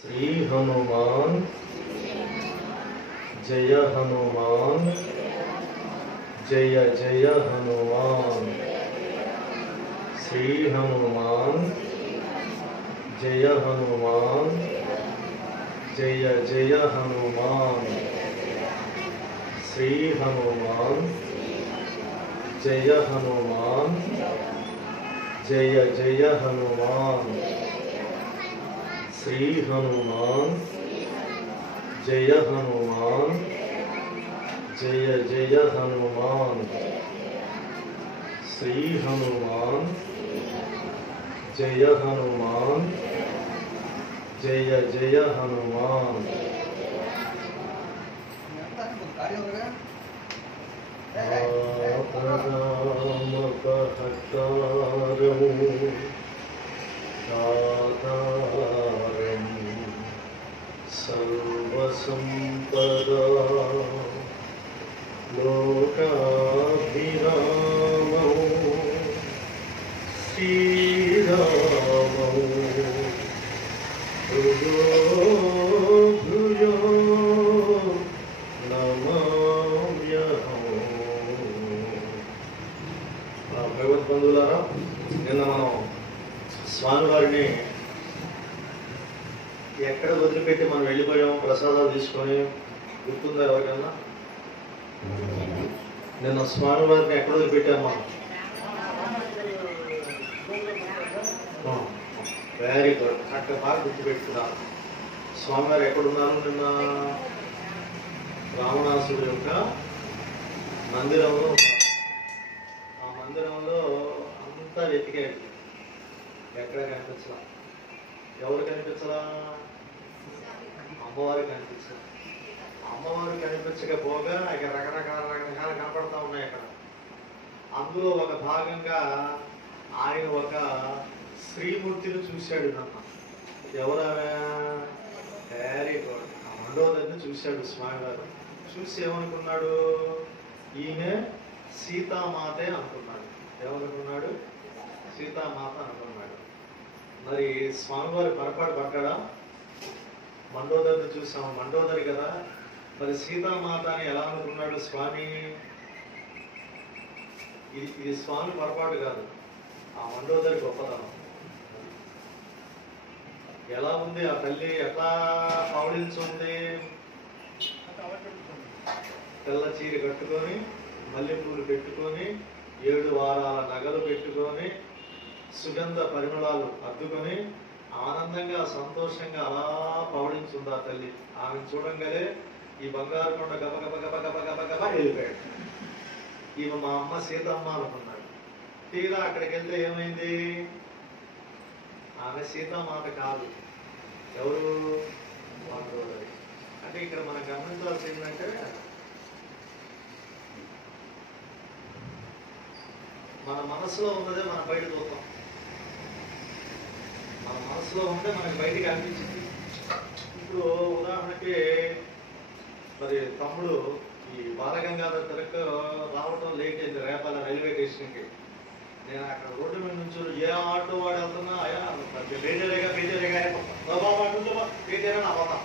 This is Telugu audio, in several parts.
श्री हनुमान जय हनुमान जय जय हनुमान। श्री हनुमान जय हनुमान जय जय हनुमान। श्री हनुमान जय हनुमान जय जय हनुमान। श्री हनुमान जय हनुमान जय जय हनुमान। श्री हनुमान जय हनुमान जय जय हनुमान। राम कहतारहु दातारं सर्वसंपदा लोकाभिरामौ श्रीरामौ भुजो भुजो नमाम्यहम्। భగవద్బంధువులారా, నిన్న మనం స్వామివారిని ఎక్కడ వదిలిపెట్టి మనం వెళ్ళిపోయాం ప్రసాదాలు తీసుకొని? గుర్తుందా ఎవరికన్నా? నిన్న స్వామివారిని ఎక్కడ వదిలిపెట్టామా? వెరీ గుడ్, అక్కడ బాగా గుర్తుపెట్టుకున్నాను. స్వామివారు ఎక్కడున్నారు? నిన్న రావణాసుడు యొక్క మందిరంలో. ఆ మందిరంలో అంతా వెతికాడు, ఎక్కడ కనిపించలా. ఎవరు కనిపించలా? అమ్మవారు కనిపించారు. అమ్మవారు కనిపించకపోగా ఇక రకరకాలు కనపడతా ఉన్నాయి అక్కడ. అందులో ఒక భాగంగా ఆయన ఒక శ్రీమూర్తిని చూశాడు. నన్న ఎవరామె? వెరీ గుడ్, ఆ మండోదరిని చూశాడు స్వామివారు. చూసి ఏమనుకున్నాడు? ఈమె సీతామాతే అనుకున్నాడు. ఏమనుకున్నాడు? సీతామాత అనుకున్నాడు. మరి స్వామివారి పొరపాటు పడ్డాడా? మండోదరిని చూసాము, మండోదరి కదా. మరి సీతామాత అని ఎలా అనుకున్నాడు స్వామి? ఇది స్వామి పొరపాటు కాదు, ఆ మండోదరి గొప్పతనం. ఎలా ఉంది ఆ తల్లి? ఎట్లా పౌడించుంది? తెల్ల చీర కట్టుకొని, మల్లెపూలు పెట్టుకొని, 7 వారాల నగలు పెట్టుకొని, సుగంధ పరిమళాలు అద్దుకొని ఆనందంగా సంతోషంగా అలా పవడించుంది ఆ తల్లి. ఆమెను చూడంగానే ఈ బంగారు కొండ గబ గబ గబ గబ గబ గబ వెళ్ళిపోయాడు. ఈమె మా అమ్మ సీతమ్మ అనుకున్నాడు. తీరా అక్కడికి వెళ్తే ఏమైంది? ఆమె సీతామాత కాదు. ఎవరు? మండోదరి. అంటే ఇక్కడ మనం గమనించాల్సింది ఏంటంటే, మన మనసులో ఉన్నదే మనం బయట చూస్తాం. మన మనసులో ఉంటే మనకి బయటికి అనిపించింది. ఇప్పుడు ఉదాహరణకి మరి తమ్ముడు ఈ బాలగంగాధర్ తిలక్ రావడం లేట్ అయింది రేపాల రైల్వే స్టేషన్కి. నేను అక్కడ రోడ్డు మీద నుంచి ఏ ఆటో వాడు వెళ్తున్నా, అయ్యా పేజరేగా పేజరేగా నా పోతా.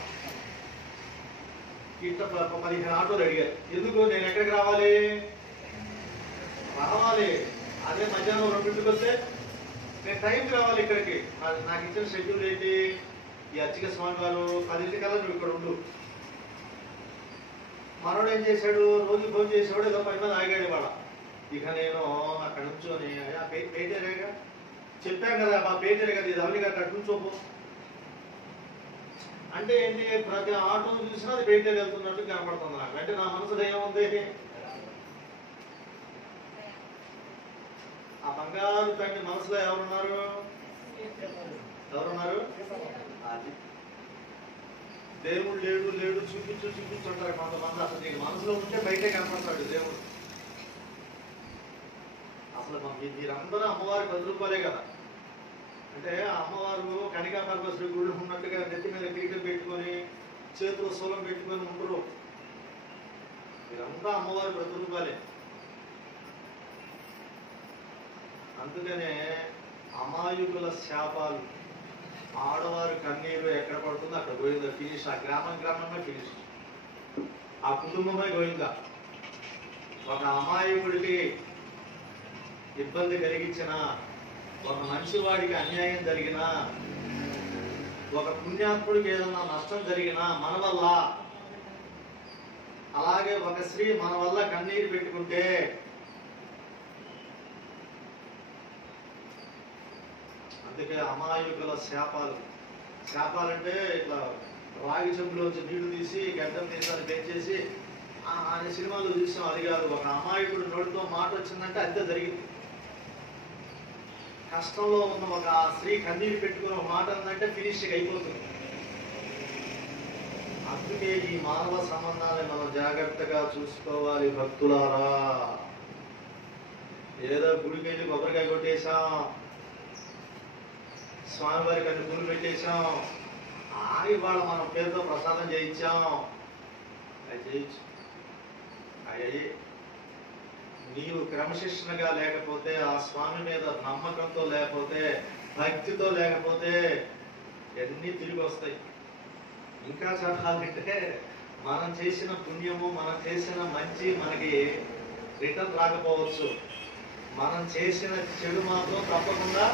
ఇట్లా 15 ఆటోలు అడిగారు. ఎందుకు? నేను ఎక్కడికి రావాలి? అదే మధ్యాహ్నం 2ంటికి వస్తే నేను టైంకి రావాలి ఇక్కడికి. నాకు ఇచ్చిన షెడ్యూల్ ఏంటి? ఈ అర్చక స్వామి వారు 10ంటికల్లా నువ్వు ఇక్కడ ఉండు. మనోడు ఏం చేశాడు? రోజు ఫోన్ చేసేవాడు, ఏదో 10 మంది ఆగాడు ఇవాళ. ఇక నేను అక్కడ నుంచోని పేటేరేగా చెప్పాను కదా, మా పేటేరే కదా, ఇది అవన్నీ అక్కడ నుంచోపో అంటే ఏంటి? ప్రతి ఆటోను చూసినా అది పేటేరు వెళ్తున్నట్టు కనపడుతుంది నాకు. అంటే నా మనసులో ఏముంది? ఆ బంగారు తండ్రి మనసులో ఎవరున్నారు? ఎవరున్నారు? అది దేవుడు లేడు లేడు చూపించు చూపించుంటారు కొంతమంది. అసలు నీకు మనసులో ఉంటే బయటే కనపడతాడు దేవుడు. అసలు మీరందరూ అమ్మవారి 10 రూపాయలే కదా. అంటే అమ్మవారు కనికా పరమేశ్వరి గుళ్ళు ఉన్నట్టుగా నెత్తి మీద కిరీటం పెట్టుకొని, చేతులు శూలం పెట్టుకొని ఉండరు. మీరంతా అమ్మవారి 10 రూపాయలే. అందుకనే అమాయకుల శాపాలు ఆడవారు కన్నీరు ఎక్కడ పడుతుందో అక్కడ గోవింద ఫినిష్. ఆ గ్రామంగా ఫినిష్. ఆ కుటుంబమే గోవింద. ఒక అమాయకుడికి ఇబ్బంది కలిగించిన, ఒక మంచివాడికి అన్యాయం జరిగినా, ఒక పుణ్యాత్ముడికి ఏదన్నా నష్టం జరిగినా మన వల్ల, అలాగే ఒక స్త్రీ మన వల్ల కన్నీరు పెట్టుకుంటే అందుకే అమాయకుల శాపాలంటే ఇట్లా రాగి చెంబులోంచి నీళ్లు తీసి గడ్డం తీసారి పెంచేసి అనే సినిమాలు చూసాం. అది కాదు. ఒక అమాయకుడు నోటితో మాట వచ్చిందంటే అంతే జరిగింది. కష్టంలో ఉన్న ఒక స్త్రీ కన్నీరు పెట్టుకుని ఒక మాట ఉందంటే ఫినిష్ అయిపోతుంది. అందుకే ఈ మానవ సంబంధాన్ని మనం జాగ్రత్తగా చూసుకోవాలి భక్తులారా. ఏదో గుడికి వెళ్ళి కొబ్బరికాయ కొట్టేశాం, స్వామివారికి అన్ని పూలు పెట్టేశాం, ఇవాళ మనం పేరుతో ప్రసాదం చేయించాం. అది చేయొచ్చు. అయ్యి నీవు క్రమశిక్షణగా లేకపోతే, ఆ స్వామి మీద నమ్మకంతో లేకపోతే, భక్తితో లేకపోతే ఎన్ని తిరిగి వస్తాయి. ఇంకా చెప్పాలంటే మనం చేసిన పుణ్యము, మనం చేసిన మంచి మనకి రిటర్న్ రాకపోవచ్చు. మనం చేసిన చెడు మాత్రం తప్పకుండా.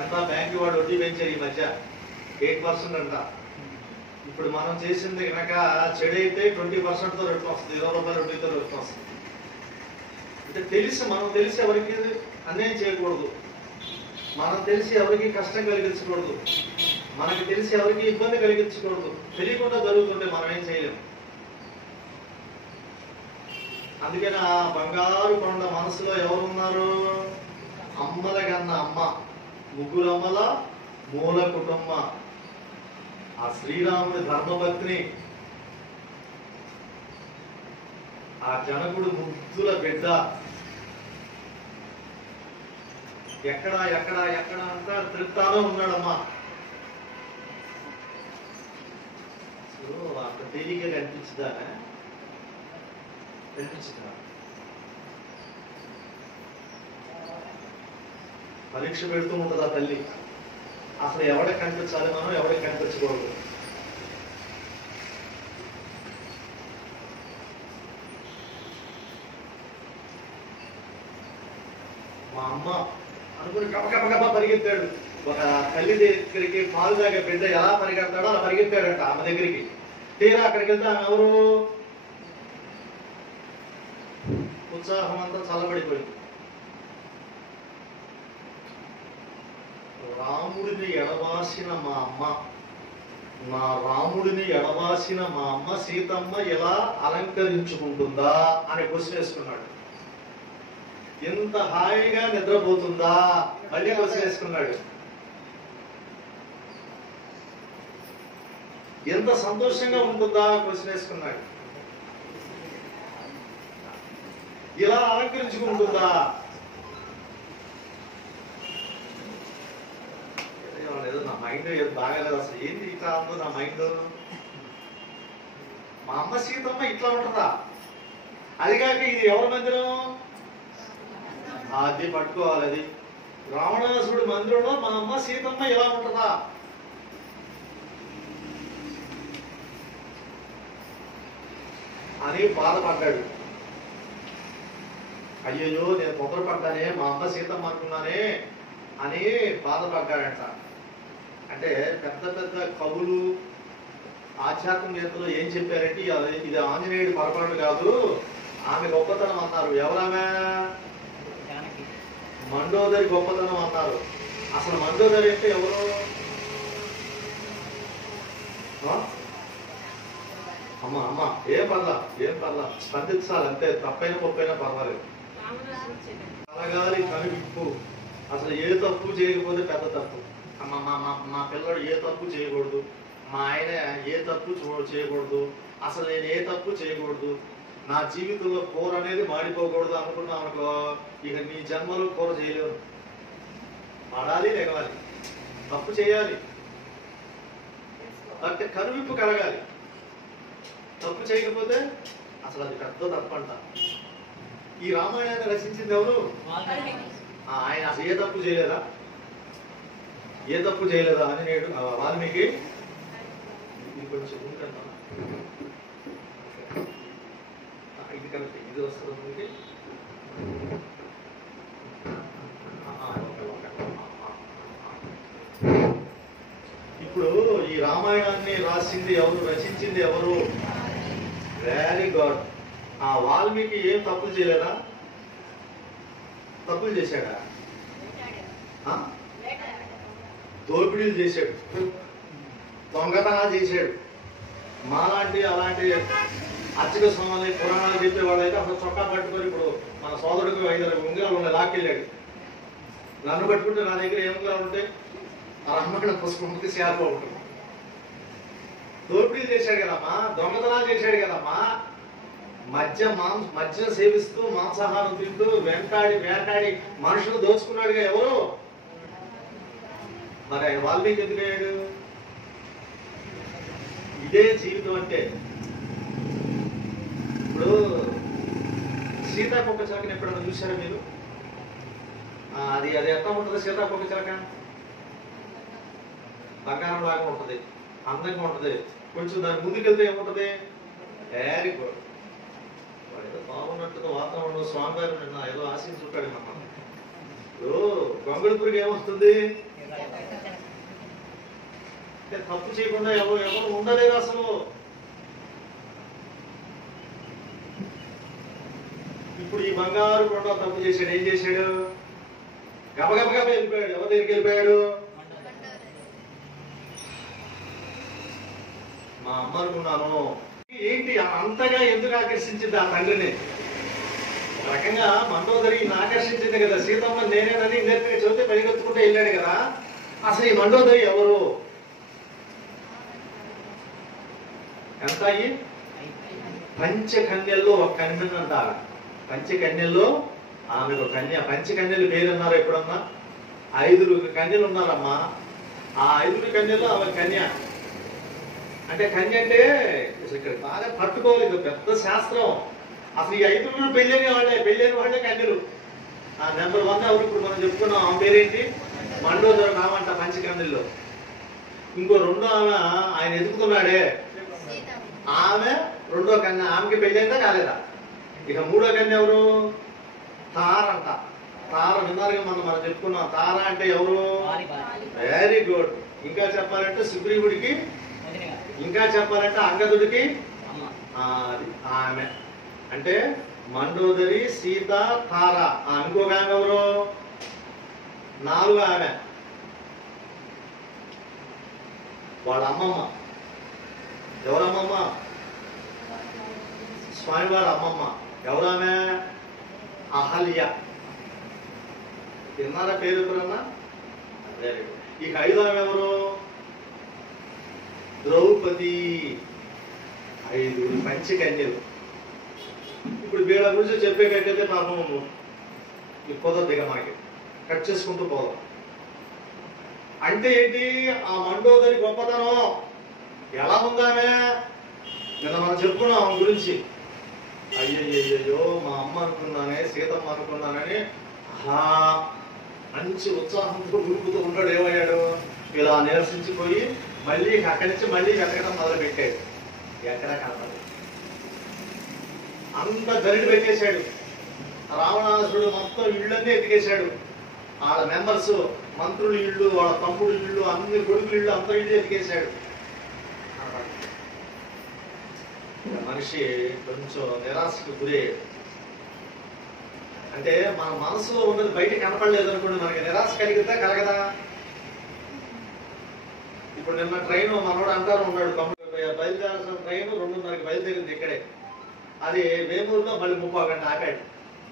ఎంత బ్యాంకు వాడు వడ్డీ పెంచారు ఈ మధ్య 8% అంట. ఇప్పుడు మనం చేసింది కనుక చెడైతే 20%తో రిటర్న్ వస్తుంది, 20 రూపాయలు వడ్డీతో రిటర్న్ వస్తుంది. అంటే మనం తెలిసి ఎవరికి అన్యాయం చేయకూడదు, మనం తెలిసి ఎవరికి కష్టం కలిగించకూడదు, మనకి తెలిసి ఎవరికి ఇబ్బంది కలిగించకూడదు. తెలియకుండా జరుగుతుంటే మనం ఏం చేయలేము. అందుకని ఆ బంగారు కొండ మనసులో ఎవరున్నారు? అమ్మల కన్నా అమ్మ, ముగ్గురమ్మల మూల కుటుంబ, ఆ శ్రీరాముడి ధర్మపత్ని, ఆ జనకుడు ముద్దుల బిడ్డ. ఎక్కడ అంతా తిరుగుతానో ఉన్నాడమ్మా. అంత తేలిగ్గా కనిపించదా? పరీక్ష పెడుతూ ఉంటుంది ఆ తల్లి. అసలు ఎవరికి కనిపించాలి మనం, ఎవరికి కనిపించకూడదు. మా అమ్మ అనుకుని గబగబ పరిగెత్తాడు. ఒక తల్లి దగ్గరికి పాలు తాగే బిడ్డ ఎలా పరిగెడతాడో అలా పరిగెత్తాడంట ఆమె దగ్గరికి. తీరా అక్కడికి వెళ్తే ఆమె ఎవరు? ఉత్సాహం అంతా చల్లబడిపోయింది. రాముడిని ఎడబాసిన మా అమ్మ, నా రాముడిని ఎడబాసిన మా అమ్మ సీతమ్మ ఎలా అలంకరించుకుంటుందా అని క్వశ్చన్ వేసుకున్నాడు. ఎంత హాయిగా నిద్రపోతుందా మళ్ళీ క్వశ్చన్ వేసుకున్నాడు. ఎంత సంతోషంగా ఉంటుందా క్వశ్చన్ వేసుకున్నాడు. ఇలా అలంకరించుకుంటుందా? ఏదో నా మైండ్ ఏదో బాగాలేదు. అసలు ఏంటి ఇట్లా ఉందో నా మైండ్. మా అమ్మ సీతమ్మ ఇట్లా ఉంటుందా? అదిగాక ఇది ఎవరి మందిరం? అది పట్టుకోవాలి. అది రావణాసుడి మందిరంలో మా అమ్మ సీతమ్మ ఇలా ఉంటుందా? అని బాధపడ్డాడు. అయ్యో నేను తొందరపడ్డానే, మా అమ్మ సీతమ్మ అనుకున్నానే అని బాధపడ్డాడంట. అంటే పెద్ద పెద్ద కవులు ఆధ్యాత్మికతలో ఏం చెప్పారంటే ఇది ఆంజనేయుడి పొరపాటు కాదు, ఆమె గొప్పతనం అన్నారు. ఎవరామె? మండోదరి గొప్పతనం అన్నారు. అసలు మండోదరి అంటే ఎవరు? అమ్మ ఏం పర్లా స్పందించాలి అంతే, తప్పైనా గొప్పైనా పర్వాలేదు. కలగాలి కనువిప్పు. అసలు ఏ తప్పు చేయకపోతే పెద్ద తప్పు. మా పిల్లడు ఏ తప్పు చేయకూడదు, మా ఆయన ఏ తప్పు చేయకూడదు, అసలు నేను ఏ తప్పు చేయకూడదు, నా జీవితంలో కూర అనేది మాడిపోకూడదు అనుకున్నాం అనుకో, ఇక నీ జన్మలో కూర చేయలేవు. పడాలి, లెగవాలి, తప్పు చేయాలి, అంటే కనువిప్పు కలగాలి. తప్పు చేయకపోతే అసలు అది పెద్ద తప్పు అంట. ఈ రామాయణాన్ని రచించింది ఎవరు? ఆయన అసలు ఏ తప్పు చేయలేదా? ఏ తప్పు చేయలేదా ఆంజనేయుడు వాల్మీకి? ఇది కొంచెం ఉంటుందా, ఇది కరెక్ట్, ఇది వస్తుంది. ఇప్పుడు ఈ రామాయణాన్ని రాసింది ఎవరు, రచించింది ఎవరు? Very good. ఆ వాల్మీకి ఏం తప్పులు చేయలేదా? తప్పులు చేశాడా? దోపిడీలు చేశాడు, దొంగతనాలు చేశాడు. మాలాంటి అలాంటి అర్చక స్వామి పురాణాలు చెప్పేవాళ్ళు అయితే అసలు చొక్కా పట్టుకొని, ఇప్పుడు మన సోదరుడికి 5 ఉంగరాలు ఉన్నాయి లాక్కెళ్ళాడు. నన్ను పట్టుకుంటే నా దగ్గర ఏ ఉంగరాలు ఉంటాయి? ఆ రామాయణ పుస్తకంకి శాప ఉంటుంది. దోపిడీలు చేశాడు కదమ్మా, దొంగతనాలు చేశాడు కదమ్మా, మద్యం సేవిస్తూ మాంసాహారం తింటూ వేటాడి మనుషులు దోచుకున్నాడుగా ఎవరు? మరి ఆయన వాల్మీకి ఎందుకు అయ్యాడు? ఇదే జీవితం అంటే. ఇప్పుడు సీతాకోక చిలకని ఎప్పుడన్నా చూసారా మీరు? అది ఎట్లా ఉంటుంది సీతాకోక చిలక? బంగారం లాగా ఉంటుంది, అందంగా ఉంటుంది. కొంచెం దాని ముందుకెళ్తే ఏముంటది? Very good. వాడు ఏదో బాగున్నట్టుగా వాతావరణం స్వామివారు నిన్న ఏదో ఆశించుంటాడు మమ్మల్ని. ఇప్పుడు గొంగళిపురికి ఏమొస్తుంది? తప్పు చేయకుండా ఎవరు ఉండలేరు అసలు. ఇప్పుడు ఈ బంగారు కొండ తప్పు చేశాడు. ఏం చేశాడు? గబగబగా వెళ్ళిపోయాడు. ఎవరి దగ్గరికి వెళ్ళిపోయాడు? మా అమ్మ అనుకున్నాను. ఏంటి అంతగా ఎందుకు ఆకర్షించింది ఆ తండ్రిని? ఒక రకంగా మండోదరి ఆకర్షించింది కదా. సీతమ్మ నేనేనని ఇందరికీ చదివితే పరిగెత్తుకుంటూ వెళ్ళాడు కదా. అసలు ఈ మండోదరి ఎవరు? ఎంత అయ్యి? పంచకన్యల్లో ఒక కన్యను అంటారు. పంచకన్యల్లో ఆమె ఒక కన్య. పంచకన్యలు పేరున్నారు ఎప్పుడన్నా? 5 కన్యలు ఉన్నారమ్మా. ఆ 5 కన్యలు ఆమె కన్య. అంటే కన్య అంటే ఇక్కడ బాగా పట్టుకోవాలి, పెద్ద శాస్త్రం. అసలు ఈ 5 పెళ్ళైన వాళ్ళే కన్యలు. ఆ నెంబర్ 1 ఎవరు ఇప్పుడు మనం చెప్పుకున్నాం, ఆమె పేరేంటి? మండోదరి రామంట పంచకన్యల్లో. ఇంకో 2 ఆమె ఆయన ఎదుగుతున్నాడే, ఆమె 2వ కన్య. ఆమెకి పెళ్ళైందా కాలేదా? ఇక 3వ కన్య ఎవరు? తార అంట. తార విన్నారుగా మనం చెప్పుకున్నాం. తార అంటే ఎవరు? Very good. ఇంకా చెప్పాలంటే సుగ్రీవుడికి, ఇంకా చెప్పాలంటే అంగదుడికి ఆమె. అంటే మండోదరి, సీత, తార. ఇంకొక ఆమె ఎవరు? 4వ ఆమె వాళ్ళ అమ్మమ్మ. ఎవరమ్మమ్మ? స్వామివారి అమ్మమ్మ. ఎవరామె? అహల్య. తిన్నారా పేరు ఎప్పుడన్నా? Very good. ఇక 5వ ఆమె ఎవరు? ద్రౌపది. 5 పంచకన్యలు. ఇప్పుడు వీళ్ళ గురించి చెప్పేటట్టయితే పాపం కుదరదుగా మనకి, కట్ చేసుకుంటూ పోదాం. అంటే ఏంటి? ఆ మండోదరి గొప్పతనం ఎలా ఉందామే? నిన్న మనం చెప్పుకున్నాం ఆమె గురించి. అయ్యయ్యో మా అమ్మ అనుకున్నానే, సీతమ్మ అనుకున్నానని మంచి ఉత్సాహంతో ఉరుకుతూ ఉంటాడు. ఏమయ్యాడు? ఇలా నిరసించిపోయి మళ్ళీ అక్కడి నుంచి మళ్ళీ వెతకడం మొదలు పెట్టాడు. ఎక్కడా కనపడదు. అంత గరిడి పెట్టేశాడు. రావణాసురుడు మొత్తం ఇళ్ళన్నీ ఎతికేశాడు. వాళ్ళ మెంబర్స్, మంత్రుల ఇళ్ళు, వాళ్ళ తమ్ముడు ఇళ్ళు, అన్ని కొడుకుల ఇళ్ళు, అంత ఇళ్ళు ఎతికేశాడు. మనిషి కొంచెం నిరాశకు గురయ్యాడు. అంటే మన మనసులో ఉన్నది బయట కనపడలేదు అనుకోండి, మనకి నిరాశ కలిగితే కలగదా? ఇప్పుడు నిన్న ట్రైన్ మనోడు అంటారు ఉన్నాడు, బయలుదేరాల్సిన ట్రైన్ 2:30కి బయలుదేరింది ఇక్కడే. అది వేమూరులో మళ్ళీ 30 గంట ఆపాడు.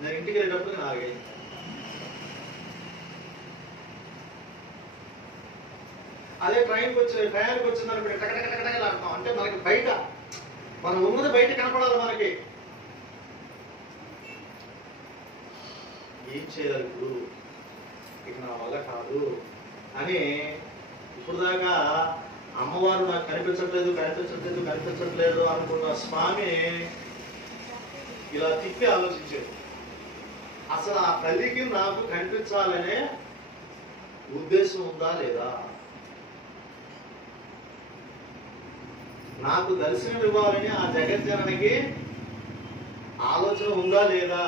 నేను ఇంటికి వెళ్ళేటప్పుడు 4 అయింది. అదే టయానికి వచ్చిందనుకోండి టకటకటకటలాడతాం. అంటే మనకి బయట మనం ఉన్నది బయట కనపడాలి. మనకి ఏం చేయాలి ఇప్పుడు? ఇక నా వల్ల కాదు అని ఇప్పుడు దాకా అమ్మవారు నాకు కనిపించట్లేదు అనుకున్న స్వామి ఇలా తిప్పి ఆలోచించాడు. అసలు ఆ తల్లికి నాకు కనిపించాలనే ఉద్దేశం ఉందా లేదా? నాకు దర్శనం ఇవ్వాలని ఆ జగజ్జననికి ఆలోచన ఉందా లేదా?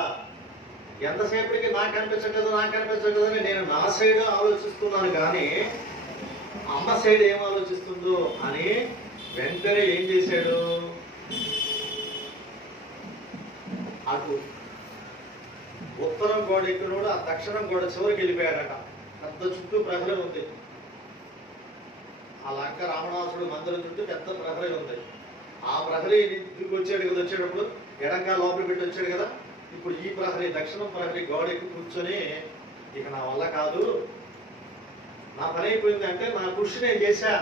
ఎంతసేపటికి నాకు అనిపించట్లేదు అని నేను నా సైడ్ ఆలోచిస్తున్నాను, కానీ అమ్మ సైడ్ ఏం ఆలోచిస్తుందో అని వెంటనే ఏం చేశాడు, అటు ఉత్తరం గోడ ఎక్కినోడు ఆ దక్షిణం గోడ చివరికి వెళ్ళిపోయాడట. పెద్ద చుట్టూ ప్రహరీ ఉంది. ఆ లంక రావణాసుడు మందిరం చుట్టూ పెద్ద ప్రహరీ ఉంది. ఆ ప్రహరీ తిరిగి వచ్చాడు కదా, వచ్చేటప్పుడు ఎడంగా లోపల పెట్టి వచ్చాడు కదా. ఇప్పుడు ఈ ప్రహరీ దక్షిణం ప్రహరీ గోడ ఎక్కి కూర్చొని ఇక నా వల్ల కాదు, నా పని అయిపోయింది అంటే నా కృషి నేను చేశా,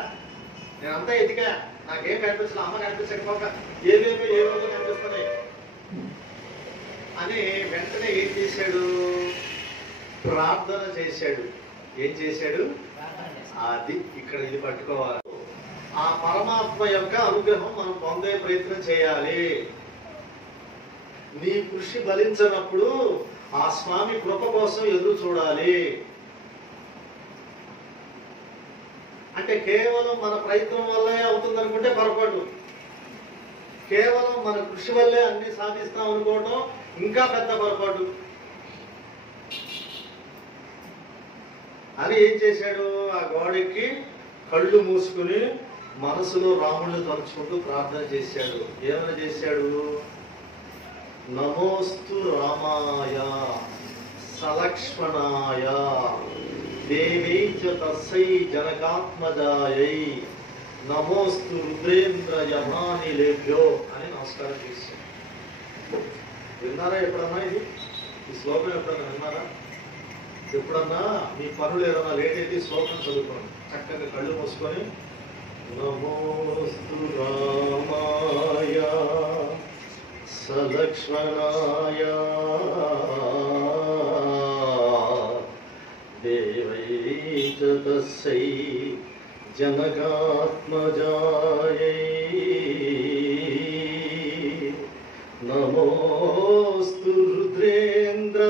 నేనంతా ఎతికా, నాకేం కనిపించలే, అమ్మ కనిపించకపోక ఏవేవో కనిపిస్తున్నాయి అని వెంటనే ఏం చేశాడు, ప్రార్థన చేశాడు. ఏం చేశాడు? అది ఇక్కడ ఇది పట్టుకోవాలి. ఆ పరమాత్మ యొక్క అనుగ్రహం మనం పొందే ప్రయత్నం చేయాలి. నీ కృషి ఫలించినప్పుడు ఆ స్వామి కృప కోసం ఎదురు చూడాలి. అంటే కేవలం మన ప్రయత్నం వల్లే అవుతుంది అనుకుంటే పొరపాటు. కేవలం మన కృషి వల్లే అన్ని సాధిస్తాం అనుకోవటం ఇంకా పెద్ద పొరపాటు. అని ఏం చేశాడు, ఆ గోడెక్కి కళ్ళు మూసుకుని మనసులో రాముడిని తలుచుకుంటూ ప్రార్థన చేశాడు. ఏమైనా చేశాడు? నమోస్తు రామాయ సలక్ష్మణాయ దేవై చ తస్సై జనకాత్మజాయై నమోస్తు రుద్రేంద్ర యమానిలేభ్యో అని నమస్కారం చేశాడు. విన్నారా ఎప్పుడన్నా ఇది? ఈ శ్లోకం ఎప్పుడన్నా విన్నారా? ఎప్పుడన్నా మీ పనులు ఏదన్నా లేట్ అయితే శ్లోకం చదువుకోండి, చక్కగా కళ్ళు మూసుకొని నమోస్తు రామాయ సలక్ష్మణాయ దేవై చ తస్సై జనకాత్మజాయై నమోస్తు రుద్రేంద్ర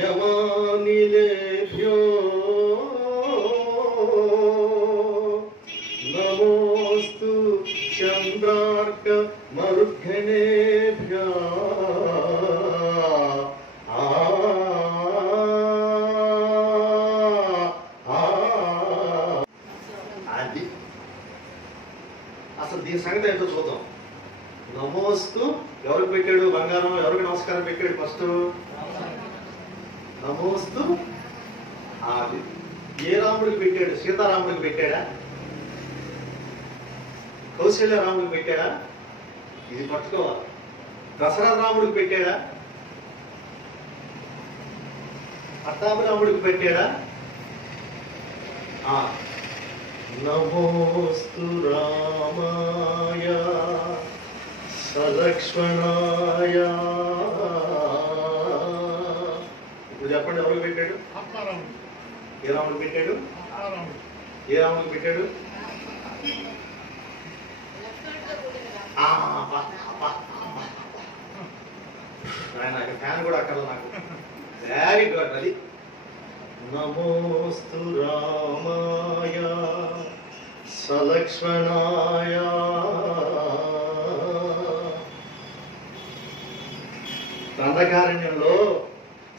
యమానిలేభ్యో నమోస్తు చంద్రార్క మరుద్గణేభ్యో అది అసలు దీని సంగతి ఏంటో చూద్దాం. నమోస్తు ఎవరికి పెట్టాడు బంగారం? ఎవరికి నమస్కారం పెట్టాడు? ఫస్ట్ నమోస్తు అది ఏ రాముడికి పెట్టాడు? సీతారాముడికి పెట్టాడా? కౌశల్య రాముడికి పెట్టాడా? ఇది పట్టుకోవాలి. దశరథ రాముడికి పెట్టాడా? పట్టాభిరాముడికి పెట్టాడా? నమోస్తు రామాయ సలక్ష్మణాయ. ఇప్పుడు చెప్పండి, ఎవరికి పెట్టాడు? ఏ రాముడికి పెట్టాడు? ఏ రాముడికి పెట్టాడు? నాకు ఫ్యాన్ కూడా అక్కడ నాకు వెరీ గుడ్. అది నమోస్తు రామాయ సలక్ష్మణాయ. దండకారణ్యంలో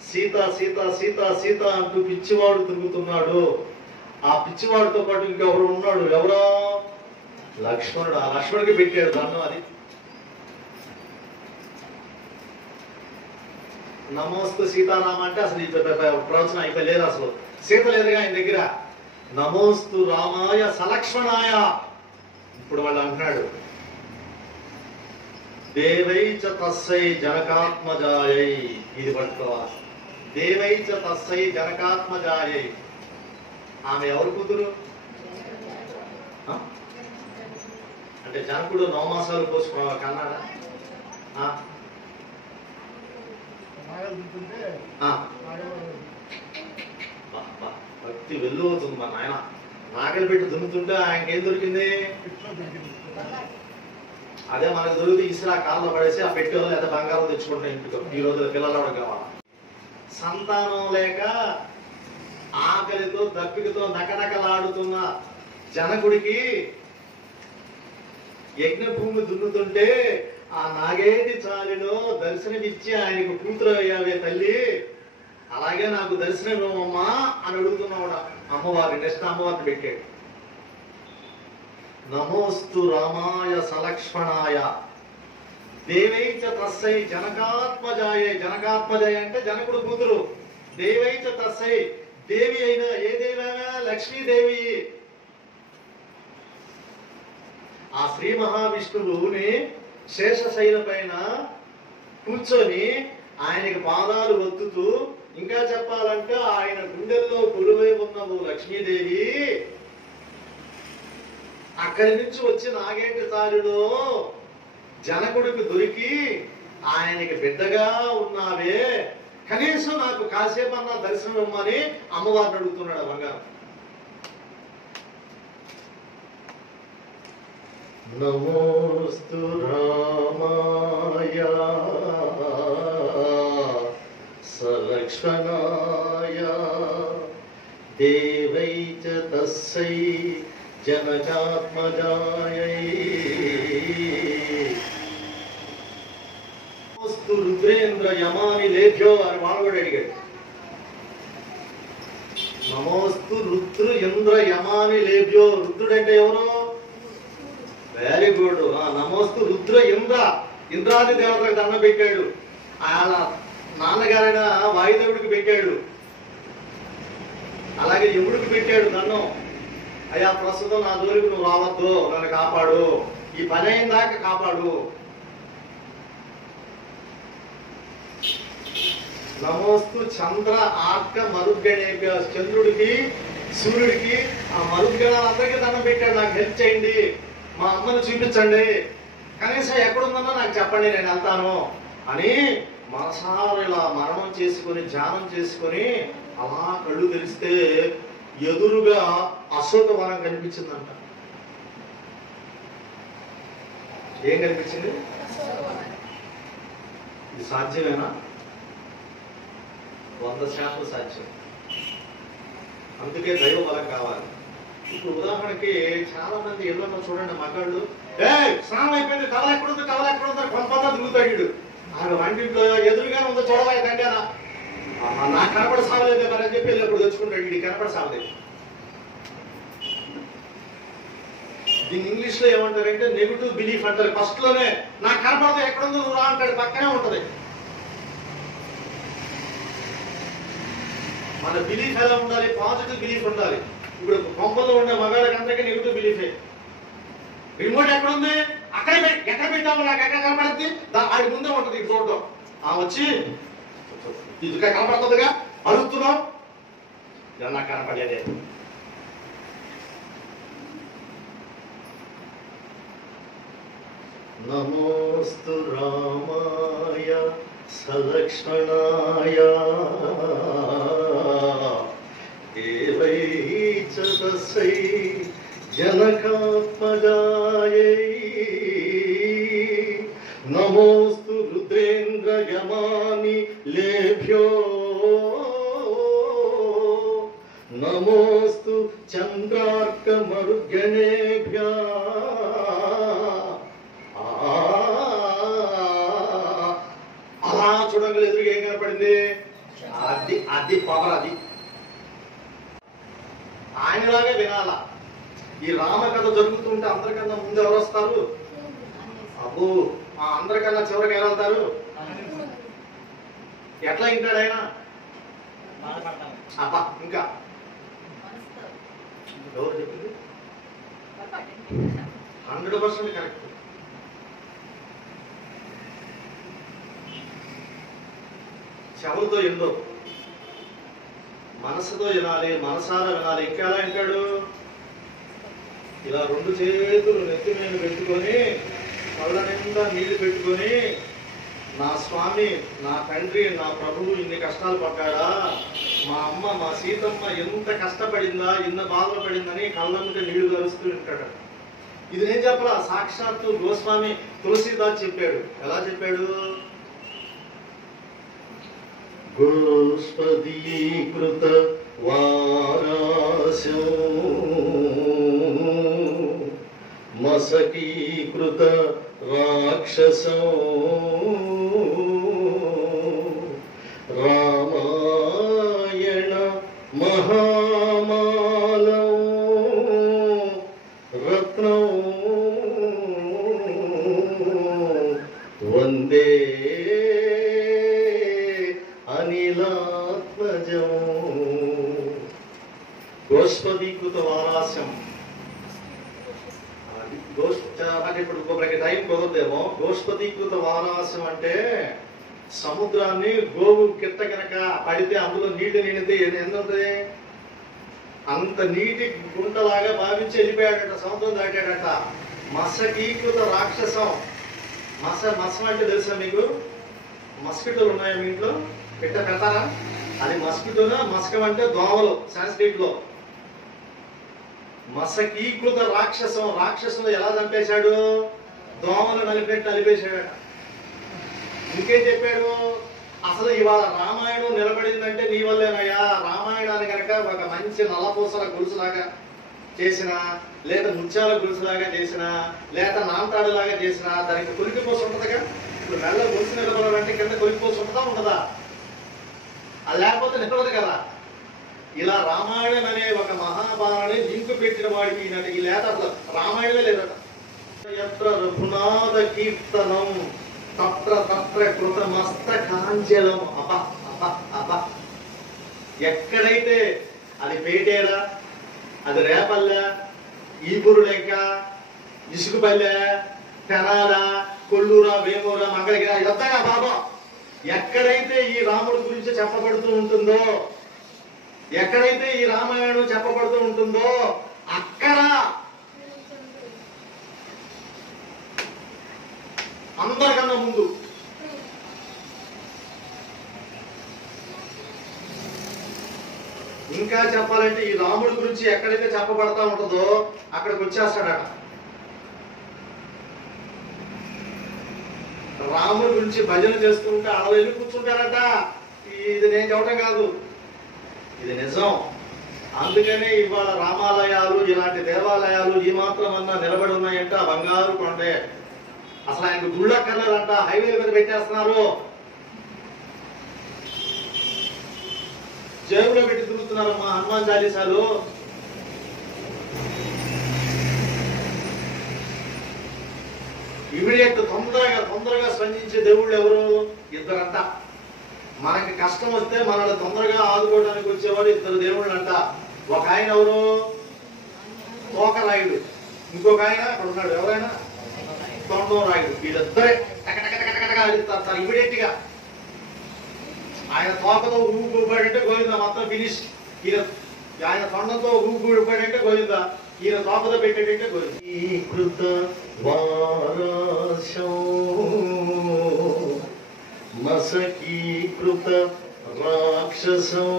సీత సీత సీత సీత అంటూ పిచ్చివాడు తిరుగుతున్నాడు. ఆ పిచ్చివాడితో పాటు ఇంకెవరు ఉన్నాడు? ఎవరో లక్ష్మణుడు. ఆ లక్ష్మణుడికి పెట్టాడు దండం. అది నమోస్తు సీతారామ అంటే అసలు ఈ ప్రవచనం అయిపోలేదు. అసలు సీత లేదుగా ఆయన దగ్గర. నమోస్తు రామాయ సలక్ష్మణాయ. ఇప్పుడు వాళ్ళు అంటున్నాడు దేవై చ తస్సై జనకాత్మజాయై. ఇది పట్టుకోవాలి. దేవై చ తస్సై జనకాత్మజాయై. ఆమె ఎవరు కూతురు? అంటే జనకుడు 9 మాసాలు పోసుకో కన్నాడా? భక్తి వెళ్ళవుతుంది మా నాయన. నాగలి పెట్టి దున్నుతుంటే ఆయనకి ఏం దొరికింది? అదే మనకు దొరికితే ఇసురా కాళ్ళలో పడేసి ఆ పెట్టేవాళ్ళు లేదా బంగారం తెచ్చుకుంటాం ఇంటికి. ఈ రోజుల్లో పిల్లలు కావాలి. సంతానం లేక ఆకలితో దప్పికతో నకనకలాడుతున్న జనకుడికి యజ్ఞభూమి దున్నుతుంటే ఆ నాగేటి చాలిలో దర్శనమిచ్చి ఆయనకు కూతురు అయ్యావే తల్లి, అలాగే నాకు దర్శనం ఇవ్వమ్మా అని అడుగుతున్నాడు అమ్మవారిని. నెక్స్ట్ అమ్మవారిని పెట్టాడు. నమోస్తు రామాయ సలక్ష్మణాయ దేవైచ తస్సై జనకాత్మజాయ. జనకాత్మజాయ అంటే జనకుడు కూతురు. దేవైచ తస్సై దేవి అయిన ఏ దేవైనా లక్ష్మీదేవి. ఆ శ్రీ మహావిష్ణువుని శేషశైల పైన కూర్చొని ఆయనకి పాదాలు ఒత్తుతూ, ఇంకా చెప్పాలంటే ఆయన గుండెల్లో కొలువై ఉన్నవు లక్ష్మీదేవి, అక్కడి నుంచి వచ్చి నాగేటి తాళిలో జనకుడికి దొరికి ఆయనకి బిడ్డగా ఉన్నావే, కనీసం నాకు కాసేపు అన్నా దర్శనం ఇవ్వమని అమ్మవారిని అడుగుతున్నాడు బంగారం. నమోస్తు రామాయ సలక్ష్మణాయ దేవై చ తస్సై జనకాత్మజాయై. నమోస్తు రుద్రేంద్ర యమాని లేభ్యో అని వాడవాడు అడిగాడు. నమోస్తు రుద్ర ఇంద్ర యమాని లేభ్యో. రుద్రుడంటే ఎవరు? Very good. నమోస్తు రుద్ర ఇంద్ర, ఇంద్రాది దేవతలకు దండం పెట్టాడు. ఆయన నాన్నగారైన వాయుదేవుడికి పెట్టాడు, అలాగే యముడికి పెట్టాడు దండం. అయ్యా ప్రస్తుతం నా జోలికి నువ్వు రావద్దు, నన్ను కాపాడు, ఈ పని అయిన దాకా కాపాడు. నమోస్తు చంద్ర ఆర్క మరుద్గణేభ్య. చంద్రుడికి సూర్యుడికి ఆ మరుద్గణాలందరికీ దండం పెట్టాడు, నాకు హెల్ప్ చేయండి, మా అమ్మను చూపించండి, కనీసం ఎక్కడుందన్నా నాకు చెప్పండి, నేను వెళ్తాను అని మనసారా ఇలా మరణం చేసుకొని ధ్యానం చేసుకొని అలా కళ్ళు తెరిస్తే ఎదురుగా అశోక వనం కనిపించిందంట. ఏం కనిపించింది? ఇది సాధ్యమేనా? 100% సాధ్యం. అందుకే దైవ బలం కావాలి. ఇప్పుడు ఉదాహరణకి చాలా మంది ఇళ్లలో చూడండి, మగాళ్ళు స్నానం అయిపోయింది, కవల ఎక్కడుంది కవల ఎక్కడుంది కొంత తిరుగుతాడు. ఆమె వంటింట్లో ఎదురుగానే ఉందో చూడవా తండ్రి, నాకు కనపడ సాగలేదు మరి అని చెప్పి వెళ్ళినప్పుడు తెచ్చుకుంటాడు. ఇది కనపడ సాగలేదు. దీన్ని ఇంగ్లీష్ లో ఏమంటారంటే నెగిటివ్ బిలీఫ్ అంటారు. ఫస్ట్ లోనే నాకు కనపడదు, ఎక్కడుందో నువ్వు రా అంటాడు, పక్కనే ఉంటది. మన బిలీఫ్ ఎలా ఉండాలి? పాజిటివ్ బిలీఫ్ ఉండాలి. ఇప్పుడు కొంపల్లో ఉండే మగాళ్ళకి అందరికీ నెగిటివ్ బిలీఫే. రిమోట్ ఎక్కడ ఉంది? అక్కడే ఎక్కడ పెట్టాము, నాకు ఎక్కడ కనపడుద్ది, ఆడి ముందే ఉంటుంది ఇది చూడటం. వచ్చి ఇదిగా కనపడుతుందిగా, అడుగుతున్నాం, నాకు కనపడేదే. నమోస్తు రామాయ సలక్ష్మణాయ దేవై చ తస్సై జనకాత్మజాయై. నమోస్తు రుద్రేంద్ర యమాని లేభ్యో. నమోస్తు చంద్రార్క మరుద్గణేభ్యో. అలా చూడండి, ఎదురుగా ఏం కనపడింది? అది పవర్. అది ఆయనలాగే వినాలా. ఈ రామకథ జరుగుతుంటే అందరికన్నా ముందు ఎవరు వస్తారు? అబ్బో, అందరికన్నా చివరికి ఎవరు వెళ్తారు? ఎట్లా వింటాడు ఆయన? అబ్బా, ఇంకా ఎవరు చెప్పింది? 100% కరెక్ట్. చెవులతో ఎందో, మనసుతో వినాలి, మనసారా వినాలి. ఇంకా ఎలా వింటాడు? ఇలా 2 చేతులు నెత్తి మీద పెట్టుకొని కళ్ళ నిండా నీళ్లు పెట్టుకొని, నా స్వామి, నా తండ్రి, నా ప్రభువు ఇన్ని కష్టాలు పడ్డాడా, మా అమ్మ, మా సీతమ్మ ఎంత కష్టపడిందా, ఎన్న బాధలు పడిందని కళ్ళంటే నీళ్లు కలుస్తూ వింటాడు. ఇది నేను చెప్పలా, సాక్షాత్తు గోస్వామి తులసీదాస్ చెప్పాడు. ఎలా చెప్పాడు? గోస్పదీకృత వారాశం మసకీకృత రాక్షసం రామాయణ మహామాలం రత్నం వందే అనిలాత్మజం. గోష్పదీకృత వారాస్యం. నాకు ఇప్పుడు ఇంకొకరికి టైం కుదరదేమో. గోష్పదీకృత వారాస్యం అంటే సముద్రాన్ని గోవు కిట్ట కనుక పడితే అందులో నీటి నిండితే ఎంత ఉంటుంది? అంత నీటి గుంటలాగా భావించి వెళ్ళిపోయాడట, సముద్రం దాటాడట. మసకీకృత రాక్షసం. మసం అంటే తెలుసా మీకు? మస్కిటోలు ఉన్నాయా మీ ఇంట్లో? పెట్టారా? అది మస్కిటోనా? మస్కం అంటే దోమలు సాంస్క్రిట్ లో. మసకీకృత రాక్షసం. రాక్షసులు ఎలా చంపేశాడు? దోమలు నలిపేశాడట. ఇంకేం చెప్పాడు? అసలు ఇవాళ రామాయణం నిలబడిందంటే నీ వల్లేనయ్యా. రామాయణాన్ని కనుక ఒక మంచి నల్లపూసల గొలుసులాగా చేసిన, లేదా ముత్యాల గొలుసులాగా చేసిన, లేదా నాంతాడులాగా చేసిన, దానికి కొలికిపోసి ఉంటుందిగా. ఇప్పుడు మెల్ల గొలుసు నిలబడాలంటే కింద కొలికిపోసి ఉంటుందా ఉండదా? అది లేకపోతే నిలబడదు కదా. ఇలా రామాయణం అనే ఒక మహాభారాన్ని లింకు పెట్టిన వాడికి ఈ లేత అసలు రామాయణమే లేదట. ఎత్ర రఘునాథ కీర్తనం తత్ర తత్ర కృతమస్తకాంజలం. అబ్బా అబ్బా అబ్బా. ఎక్కడైతే అది పేటేరా, అది రేపల్లె, ఈపురు లెక్క, ఇసుకుపల్లె, తెనాల, కొల్లూర, వేమూర, మంగళగిర ఇదంతా బాబా. ఎక్కడైతే ఈ రాముడి గురించి చెప్పబడుతూ ఉంటుందో, ఎక్కడైతే ఈ రామాయణం చెప్పబడుతూ ఉంటుందో అక్కడ అందరికన్నా ముందు ఇంకా చెప్పాలంటే ఈ రాముడి గురించి ఎక్కడైతే చెప్పబడతా ఉంటుందో అక్కడికి వచ్చేస్తాడట. రాముడి గురించి భజన చేస్తూ ఉంటే అలా వెళ్ళి కూర్చుంటారట. ఇది నేను చెప్పడం కాదు, ఇది నిజం. అందుకనే ఇవాళ రామాలయాలు, ఇలాంటి దేవాలయాలు ఈ మాత్రం అన్నా నిలబడి ఉన్నాయంటే ఆ బంగారు కొండే. అసలు ఆయనకు గుళ్ళక్కర్లేదంట, హైవేల మీద పెట్టేస్తున్నారు. జేబులో పెట్టి తిరుగుతున్నారు మా హనుమాన్ చాలీసాలు. ఇమీడియట్ తొందరగా స్పందించే దేవుళ్ళు ఎవరు? ఇద్దరంట. మనకి కష్టం వస్తే మనల్ని తొందరగా ఆదుకోవడానికి వచ్చేవాడు ఇద్దరు దేవుళ్ళు అంట. ఒక ఆయన ఎవరు? తోకరాయుడు. ఇంకొక ఆయన అక్కడ ఉన్నాడు, ఎవరైనా తొండం రాయుడు. వీళ్ళిద్దరే అడుగుతారు ఇమీడియట్ గా. ఆయన తోకతో ఊపిపడంటే గోవిందా, మొత్తం ఫినిష్. ఆయన తొండంతో ఊపిపడంటే గోవిందా, ఈయన తోకతో పెట్టేటంటే గోవిందా. మసకీకృత రాక్షసం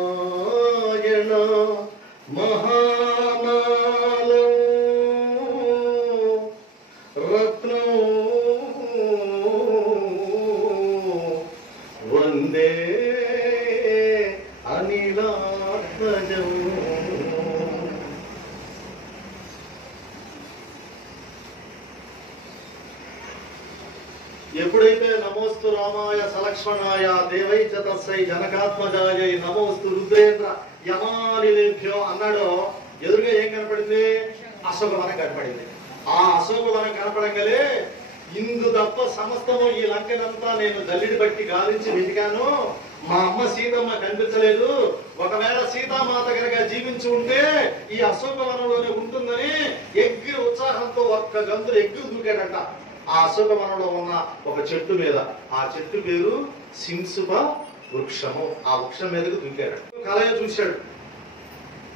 రామాయణ మహామాలం రత్నం వందే అనిలాత్మజం. ఎప్పుడైతే నమోస్తు రామాయ సలక్ష్మణాయ దేవై చ తస్సై జనకాత్మజాయ నమోస్తు రుద్రేంద్ర యమానిలేభ్యో అన్నాడో ఎదురుగా ఏం కనపడింది? అశోకవనం కనపడింది. ఆ అశోకవనం కనపడంగానే ఇందు తప్ప సమస్తము ఈ లంకనంతా నేను జల్లిడి బట్టి గాలించి వెతికాను, మా అమ్మ సీతమ్మ కనిపించలేదు. ఒకవేళ సీతామాత కనుక జీవించి ఉంటే ఈ అశోకవనంలోనే ఉంటుందని ఎగ్గి ఉత్సాహంతో ఒక్క గంతులు ఎగ్గు దూకాడట. ఆ అశోకవనంలో ఉన్న ఒక చెట్టు మీద, ఆ చెట్టు పేరు సింసుప వృక్షము. ఆ వృక్షం మీదకు దూకాడు. కలయ చూశాడు,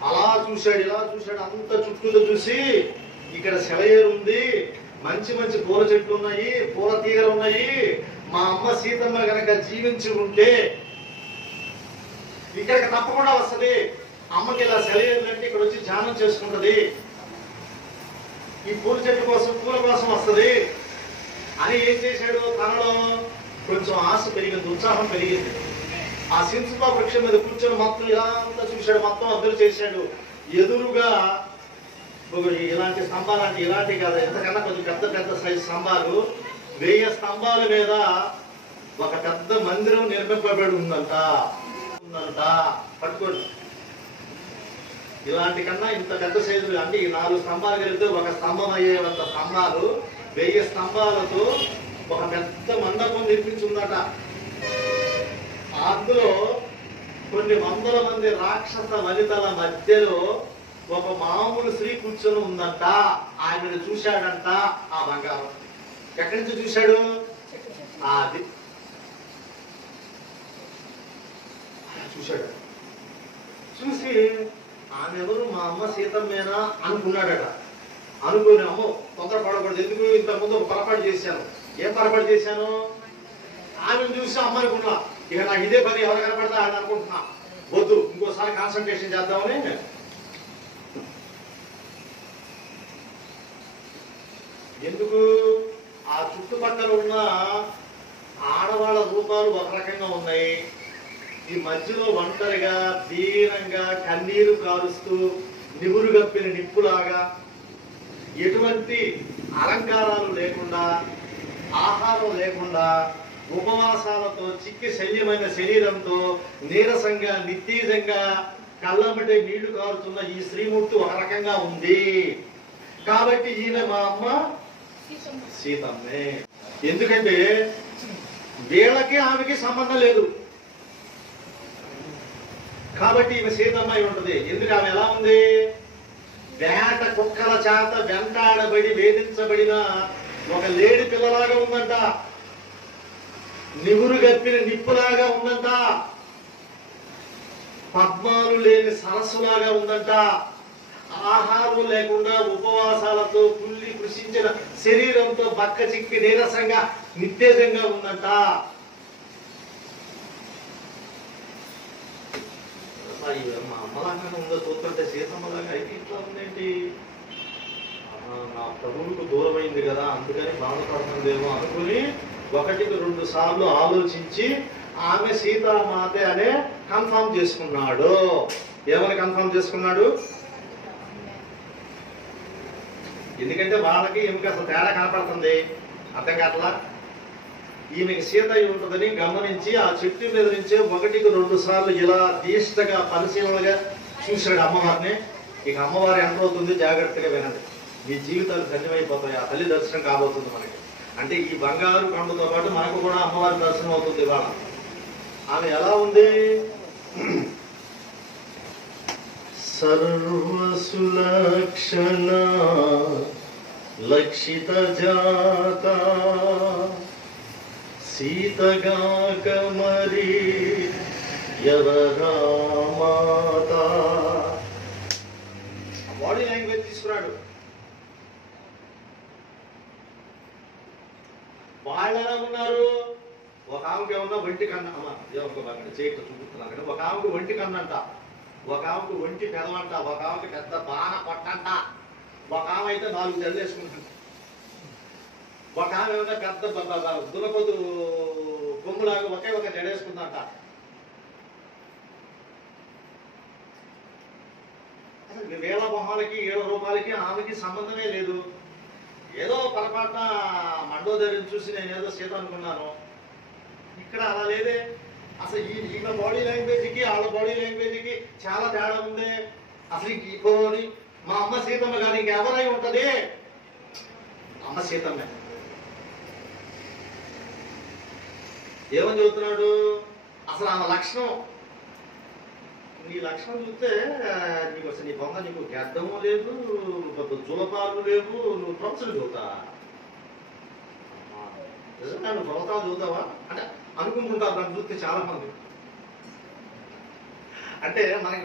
అలా చూశాడు, ఇలా చూశాడు, అంత చుట్టూతో చూసి ఇక్కడ సెలయేరు ఉంది, మంచి మంచి పూల చెట్లు ఉన్నాయి, పూల తీగలు ఉన్నాయి. మా అమ్మ సీతమ్మ కనుక జీవించి ఉంటే ఇక్కడికి తప్పకుండా వస్తుంది. అమ్మకి ఇలా సెలయేరు అంటే ఇక్కడ వచ్చి ధ్యానం చేసుకుంటది, ఈ పూల చెట్టు కోసం పూల కోసం వస్తుంది అని ఏం చేశాడు? తనలో కొంచెం ఆశ పెరిగింది, ఉత్సాహం పెరిగింది. ఆ సింసుపా వృక్షం మీద కూర్చొని మొత్తం ఇలా అంతా చూశాడు, మొత్తం అబ్జర్వ్ చేశాడు. ఎదురుగా ఇలాంటి స్తంభాలు అంటే ఇలాంటి కాదు, ఎంతకన్నా కొంచెం పెద్ద పెద్ద సైజు స్తంభాలు, 1000 స్తంభాల మీద ఒక పెద్ద మందిరం నిర్మింపబడి ఉందంట. పట్టుకోండి, ఇలాంటి కన్నా ఇంత పెద్ద సైజులు అంటే ఈ 4 స్తంభాలు కలిగితే ఒక స్తంభం అయ్యేంత స్తంభాలు, 1000 స్తంభాలతో ఒక పెద్ద మండపం నిర్మించుందట. అందులో కొన్ని వందల మంది రాక్షస వనితల మధ్యలో ఒక మామూలు స్త్రీ కూర్చొని ఉందంట. ఆమెను చూశాడంట ఆ బంగారం. ఎక్కడి నుంచి చూశాడు? అది చూశాడు. చూసి ఆమె ఎవరు, మా అమ్మ సీతమ్మేనా అనుకున్నాడట. అనుకుని అమ్మో తొందరపడకూడదు, ఎందుకు ఇంతకుముందు ఒక పొరపాటు చేశాను. ఏం పొరపాటు చేశాను? ఆమెను చూసి అమ్మ అనుకున్నా, ఇక నాకు ఇదే పని, ఎవరు కనపడతా అని అనుకుంటున్నా, వద్దు ఇంకోసారి కాన్సన్ట్రేషన్ చేద్దామని. ఎందుకు? ఆ చుట్టుపక్కల ఉన్న ఆడవాళ్ళ రూపాలు ఒక రకంగా ఉన్నాయి. ఈ మధ్యలో ఒంటరిగా దీనంగా కన్నీరు కారుస్తూ నివురు గప్పిన నిప్పులాగా, ఎటువంటి అలంకారాలు లేకుండా, ఆహారం లేకుండా, ఉపవాసాలతో చిక్కి శల్యమైన శరీరంతో నీరసంగా నిత్తీజంగా కళ్ళమ్మటే నీళ్లు కారుతున్న ఈ శ్రీమూర్తి ఒక రకంగా ఉంది. కాబట్టి ఈయన మా అమ్మ సీతమ్మే. ఎందుకంటే వీళ్ళకి ఆమెకి సంబంధం లేదు కాబట్టి ఈమె సీతమ్మ అయి ఉంటది. ఎందుకు? ఆమె ఎలా ఉంది? వేట కుక్కల చేత వెంటాడబడి వేధించబడిన ఒక లేడి పిల్లలాగా ఉందంట. నివురు గప్పిన నిప్పులాగా ఉందంట. పద్మాలు లేని సరస్సులాగా ఉందంట. ఆహారం లేకుండా ఉపవాసాలతో కుళ్ళి కృషించిన శరీరంతో బక్క చిక్కి నీరసంగా నిత్తేజంగా ఉందంట. మా అమ్మలాగా ఉందో చూస్తుంటే సీతమ్మలాగా అయితే ఇట్లా ఉందేంటి, నా ప్రభువుకు దూరమైంది కదా అందుకని బాధపడుతుందేమో అనుకుని 1-2 సార్లు ఆలోచించి ఆమె సీతామాతే అనే కన్ఫర్మ్ చేసుకున్నాడు. ఏమని కన్ఫర్మ్ చేసుకున్నాడు? ఎందుకంటే వాళ్ళకి ఈమెకి అసలు తేడా కనపడుతుంది, అర్థం కావట్లా. ఈమెకి సీత అయి ఉంటుందని గమనించి ఆ చెట్టు మీద నుంచే 1-2 సార్లు ఇలా దీష్టగా పరిశీలనగా చూశాడు అమ్మవారిని. ఇక అమ్మవారి ఎంత అవుతుంది జాగ్రత్తగా వినండి, మీ జీవితాలు ధన్యమైపోతాయి. ఆ తల్లి దర్శనం కాబోతుంది మనకి. అంటే ఈ బంగారు కొండతో పాటు మనకు కూడా అమ్మవారి దర్శనం అవుతుంది ఇవాళ. ఆమె ఎలా ఉంది? సర్వసులక్షణ లక్షిత జాత సీతగాక మరి ఎవరామాత. బాడీ లాంగ్వేజ్ తీసుకున్నాడు. వాళ్ళు ఎలా ఉన్నారు? ఒక ఆమెకి ఏమన్నా ఒంటి కన్నా, చేయట చూపుతున్నాను కానీ, ఒక ఆమెకు ఒంటి కన్నంట, ఒక ఆమెకు ఒంటి పెదవంట, ఒక ఆమెకి పెద్ద బాణ పట్టంట, ఒక ఆమె అయితే 4 జల్లు వేసుకుంటుంది, ఒక ఆమె ఏమన్నా పెద్ద దులపదు కొమ్ములాగా ఒకే ఒక జడేసుకుందంట. అసలు వేల మొహాలకి 7 రూపాయలకి ఆమెకి సంబంధమే లేదు. ఏదో పొరపాటున మండోదరిని చూసి నేను ఏదో సీత అనుకున్నాను. ఇక్కడ అలా లేదే. అసలు ఈయన బాడీ లాంగ్వేజ్కి వాళ్ళ బాడీ లాంగ్వేజ్కి చాలా తేడా ఉంది. అసలు పోని మా అమ్మ సీతమ్మ కానీ ఇంకెవరై ఉంటది? అమ్మ సీతమ్మే. ఏమని చెబుతున్నాడు? అసలు ఆమె లక్షణం, నీ లక్షణం చూస్తే నీకు అసలు నీ బొమ్మ, నీకు గడ్డము లేదు, జులపాలు లేవు, నువ్వు ప్రొఫెసర్ చదువుతా. నిజంగా నువ్వు ప్రవతాలు చదువుతావా అంటే అనుకుంటుంటారు దాన్ని చూస్తే చాలా మంది. అంటే మనకి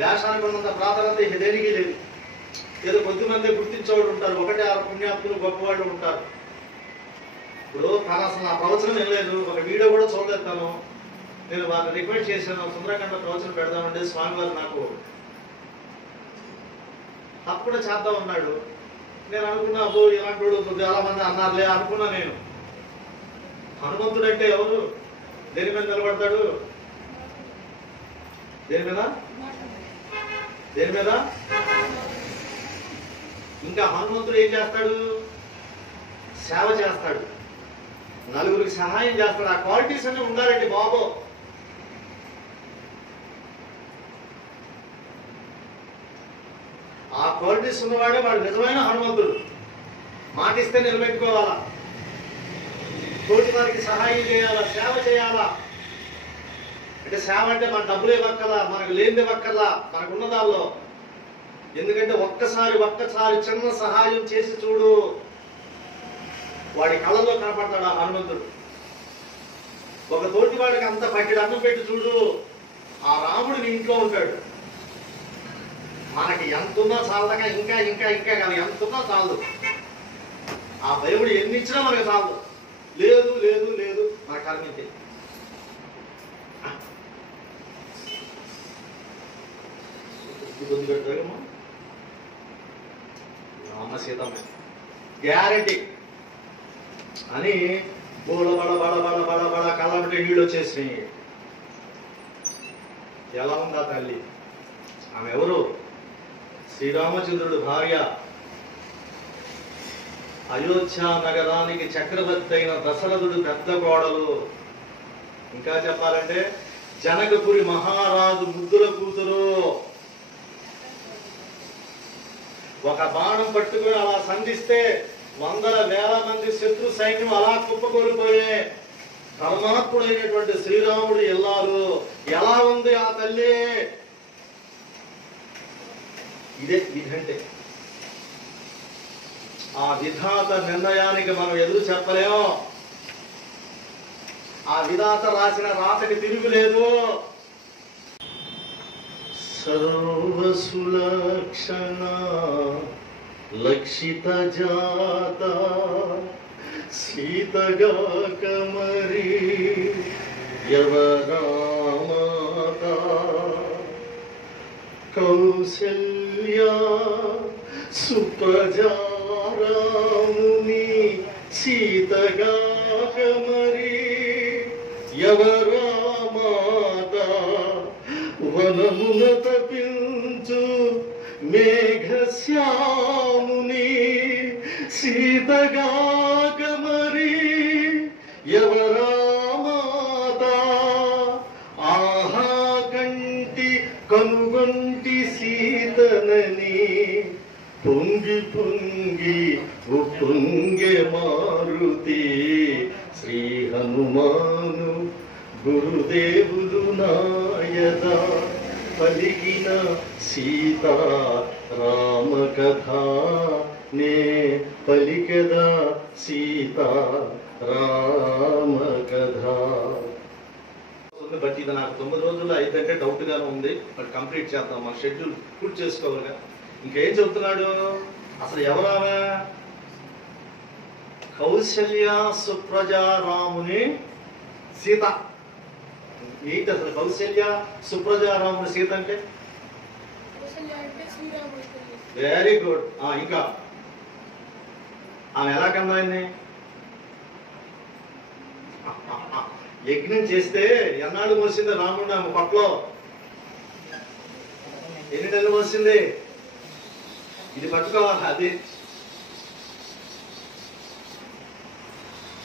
వేషానికి ఉన్నంత ప్రాధాన్యత ఇక దేనికి లేదు. ఏదో కొద్దిమంది గుర్తించేవాళ్ళు ఉంటారు, 1-6 పుణ్యాత్ములు గొప్పవాళ్ళు ఉంటారు. ఇప్పుడు తను అసలు నా ప్రవచనం వినలేదు, ఒక వీడియో కూడా చూడలేదు తను. నేను వాళ్ళని రిక్వెస్ట్ చేశాను, సుందరకాండ ప్రవచనం పెడదామంటే స్వామివారు నాకు తప్పకుండా చేద్దాం అన్నాడు. నేను అనుకున్నా, అబ్బో ఇలాంటి వాడు చాలా మంది అన్నారులే అనుకున్నా. నేను హనుమంతుడు అంటే ఎవరు? దేని మీద నిలబడతాడు? దేని మీద? దేని మీద? ఇంకా హనుమంతుడు ఏం చేస్తాడు? సేవ చేస్తాడు, నలుగురికి సహాయం చేస్తాడు. ఆ క్వాలిటీస్ అన్ని ఉండాలండి బాబు. ఆ క్వాలిటీస్ ఉన్నవాడే వాడు నిజమైన హనుమంతుడు. మాటిస్తే నిలబెట్టుకోవాలా, తోటి వారికి సహాయం చేయాలా, సేవ చేయాలా. అంటే సేవ అంటే మన డబ్బులు ఇవ్వక్కర్లా, మనకు లేనిది ఇవ్వక్కర్లా, మనకు ఉన్న దానిలో. ఎందుకంటే ఒక్కసారి చిన్న సహాయం చేసి చూడు, వాడి కళ్ళలో కనపడతాడు ఆ హనుమంతుడు. ఒక తోటి వాడికి అంత పట్టిడు అన్నం పెట్టి చూడు, ఆ రాముడు నీ ఇంట్లో ఉంటాడు. మనకి ఎంతున్నా చాలదగా, ఇంకా ఇంకా ఇంకా కానీ ఎంతున్నా చాలదు. ఆ దేవుడు ఎన్ని ఇచ్చినా మనకు చాలదు. లేదు లేదు లేదు మన కర్మింతే. కొద్ది పెడతామా అమ్మ సీతమ్మ గ్యారంటీ అని బోడ బడ బడ బడ బడ బడ కళ్ళబట్టి నీళ్ళు వచ్చేసినాయి. ఎలా ఉందా తల్లి? ఆమె ఎవరు? శ్రీరామచంద్రుడు భార్య, అయోధ్య నగరానికి చక్రవర్తి అయిన దశరథుడు పెద్ద కోడలు. ఇంకా చెప్పాలంటే జనకపురి మహారాజు ముద్దుల కూతురు. ఒక బాణం పట్టుకుని అలా సంధిస్తే వందల వేల మంది శత్రు సైన్యం అలా కుప్పకూలిపోయే పరమాత్ముడైనటువంటి శ్రీరాముడు ఇల్లాలు. ఎలా ఉంది ఆ తల్లి? ఇదే విధంటే ఆ విధాత నిర్ణయానికి మనం ఎదురు చెప్పలేము. ఆ విధాత రాసిన రాతకి తిరుగులేదు. సర్వసులక్షణ లక్షిత జాత సీతగాక మరి ఎవరామాత కౌసల్యా సుప్రజారాముని సీతగాక మరి ఎవరామాత వనమున తపించు మేఘశ్యాముని సీతగాక మరి ఎవరామాత ఆహా కంటి కనుగొంటి సీతనని పొంగి పొంగి ఉప్పొంగే మారుతి శ్రీ హనుమాను గురుదేవులు నాయద పలికిన సీతా రామ కథ నే పలికద సీతా రామ కథ. బట్ ఇది నాకు 9 రోజుల్లో అయితంటే డౌట్ గానే ఉంది. బట్ కంప్లీట్ చేద్దాం, మన షెడ్యూల్ పూర్తి చేసుకోవాలిగా. ఇంకేం చెబుతున్నాడు అసలు? ఎవరావా? కౌసల్య సుప్రజారాముని సీత. ఏంటి అసలు కౌసల్య సుప్రజారాముని సీత అంటే? Very good. ఇంకా ఆమె ఎలా కన్నా ఆయన్ని? యజ్ఞం చేస్తే ఎన్నాళ్ళు మోసింది రాముడు ఆమె పట్లో? ఎన్ని నెలలు మోసింది? ఇది పట్టుకోవాలి. అది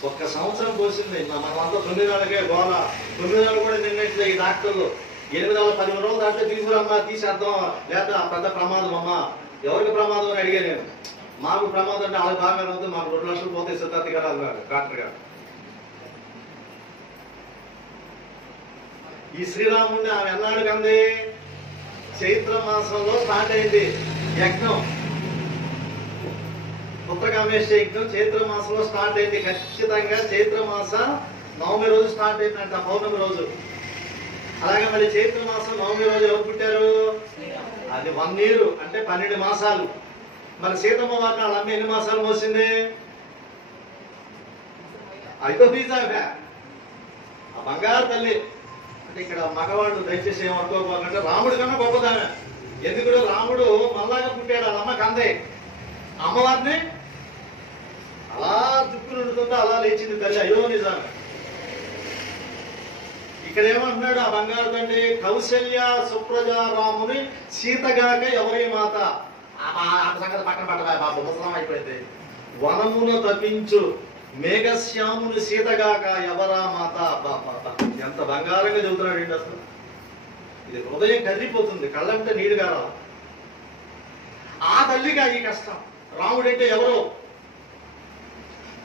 1 సంవత్సరం పోసింది. మనమంతా 9 నెలలకే గోళ. 9 నెలలు కూడా నిన్నట్లే ఈ డాక్టర్లు 8 నెలలు 10 రోజులు దాంట్లో తీసుకురమ్మా, తీసేద్దాం, లేదా పెద్ద ప్రమాదం అమ్మా. ఎవరికి ప్రమాదం అని అడిగా నేను. మాకు ప్రమాదం అంటే వాళ్ళకి బాగా అవుతుంది, మాకు 2 లక్షలు పోతాయి సిద్ధార్థ గారు అన్నారు డాక్టర్ గారు. ఈ శ్రీరాముడిని ఆమె ఎన్నాడు కంది? చైత్ర మాసంలో స్టార్ట్ అయింది యజ్ఞం. ఉత్తరకామేశ్వర యజ్ఞం చైత్ర మాసంలో స్టార్ట్ అయింది. ఖచ్చితంగా చైత్ర మాస నవమి రోజు స్టార్ట్ అయిందంట, పౌర్ణమి రోజు. అలాగే మళ్ళీ చైత్ర మాసం నవమి రోజు ఎవరు పుట్టారు? అది 1 year అంటే 12 మాసాలు. మరి సీతమ్మ వారిని వాళ్ళ అమ్మ ఎన్ని మాసాలు మోసింది? 5వ బీజాగా ఆ బంగారు తల్లి. అంటే ఇక్కడ మగవాళ్ళు దయచేసి ఏమనుకోవాలంటే రాముడి కన్నా గొప్పదామె. ఎందుకంటే రాముడు మళ్ళాగా పుట్టాడు, వాళ్ళ అమ్మ కందే. అమ్మవారిని అలా దుక్కునుంటుంటే అలా లేచింది తల్లి. అయ్యో నిజం. ఇక్కడేమంటున్నాడు ఆ బంగారు తండ్రి, కౌశల్య సుప్రజారాముని సీతగాక ఎవరి మాత. సంగతి పక్కన పట్టదా బాబు, ముసలం అయిపోయింది. వనమున తప్పించు మేఘశ్యాముని సీతగాక ఎవరా మాత. ఎంత బంగారంగా చెబుతున్నాడు ఏంటి అసలు. ఇది హృదయం కదిలిపోతుంది, కళ్ళంటే నీరు గారాలి. ఆ తల్లిగా ఈ కష్టం. రాముడంటే ఎవరో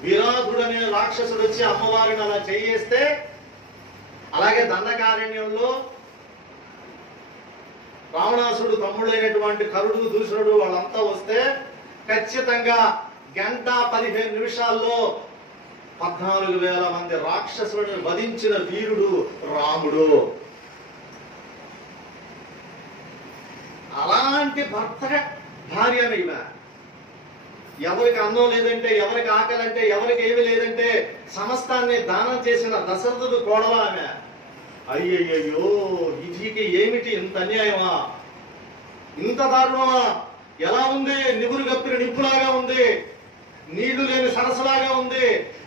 విరాధుడనే రాక్షసుడు వచ్చి అమ్మవారిని అలా చేయేస్తే, అలాగే దండకారణ్యంలో రావణాసుడు తమ్ముడైనటువంటి కరుడు దూషణుడు వాళ్ళంతా వస్తే ఖచ్చితంగా 1:15 నిమిషాల్లో 14,000 మంది రాక్షసులను వధించిన వీరుడు రాముడు. అలాంటి భర్త భార్య ఈమె. ఎవరికి అన్నం లేదంటే, ఎవరికి ఆకలి అంటే, ఎవరికి ఏమి లేదంటే సమస్తాన్ని దానం చేసిన దశరథుడు కోడల ఆమె. అయ్యయ్యో, ఇదికి ఏమిటి ఇంత అన్యాయమా, ఇంత దారుణమా? ఎలా ఉంది? నివురు గప్పిన నిప్పులాగా ఉంది, నీళ్లు లేని సరస్సులాగా ఉంది,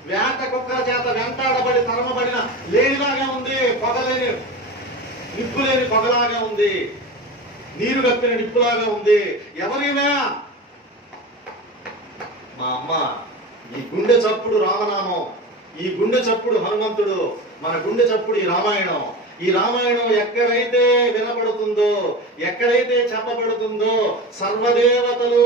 వేట కుక్క చేత వెంటాడబడి తరమబడిన లేనిలాగా ఉంది, పొగలేని నిప్పు లేని పొగలాగా ఉంది, నీరు గప్పిన నిప్పులాగా ఉంది. ఎవరిమే? మా అమ్మ. ఈ గుండె చప్పుడు రామనామం, ఈ గుండె చప్పుడు హనుమంతుడు, మన గుండె చప్పుడు ఈ రామాయణం. ఈ రామాయణం ఎక్కడైతే వినపడుతుందో, ఎక్కడైతే చెప్పబడుతుందో సర్వదేవతలు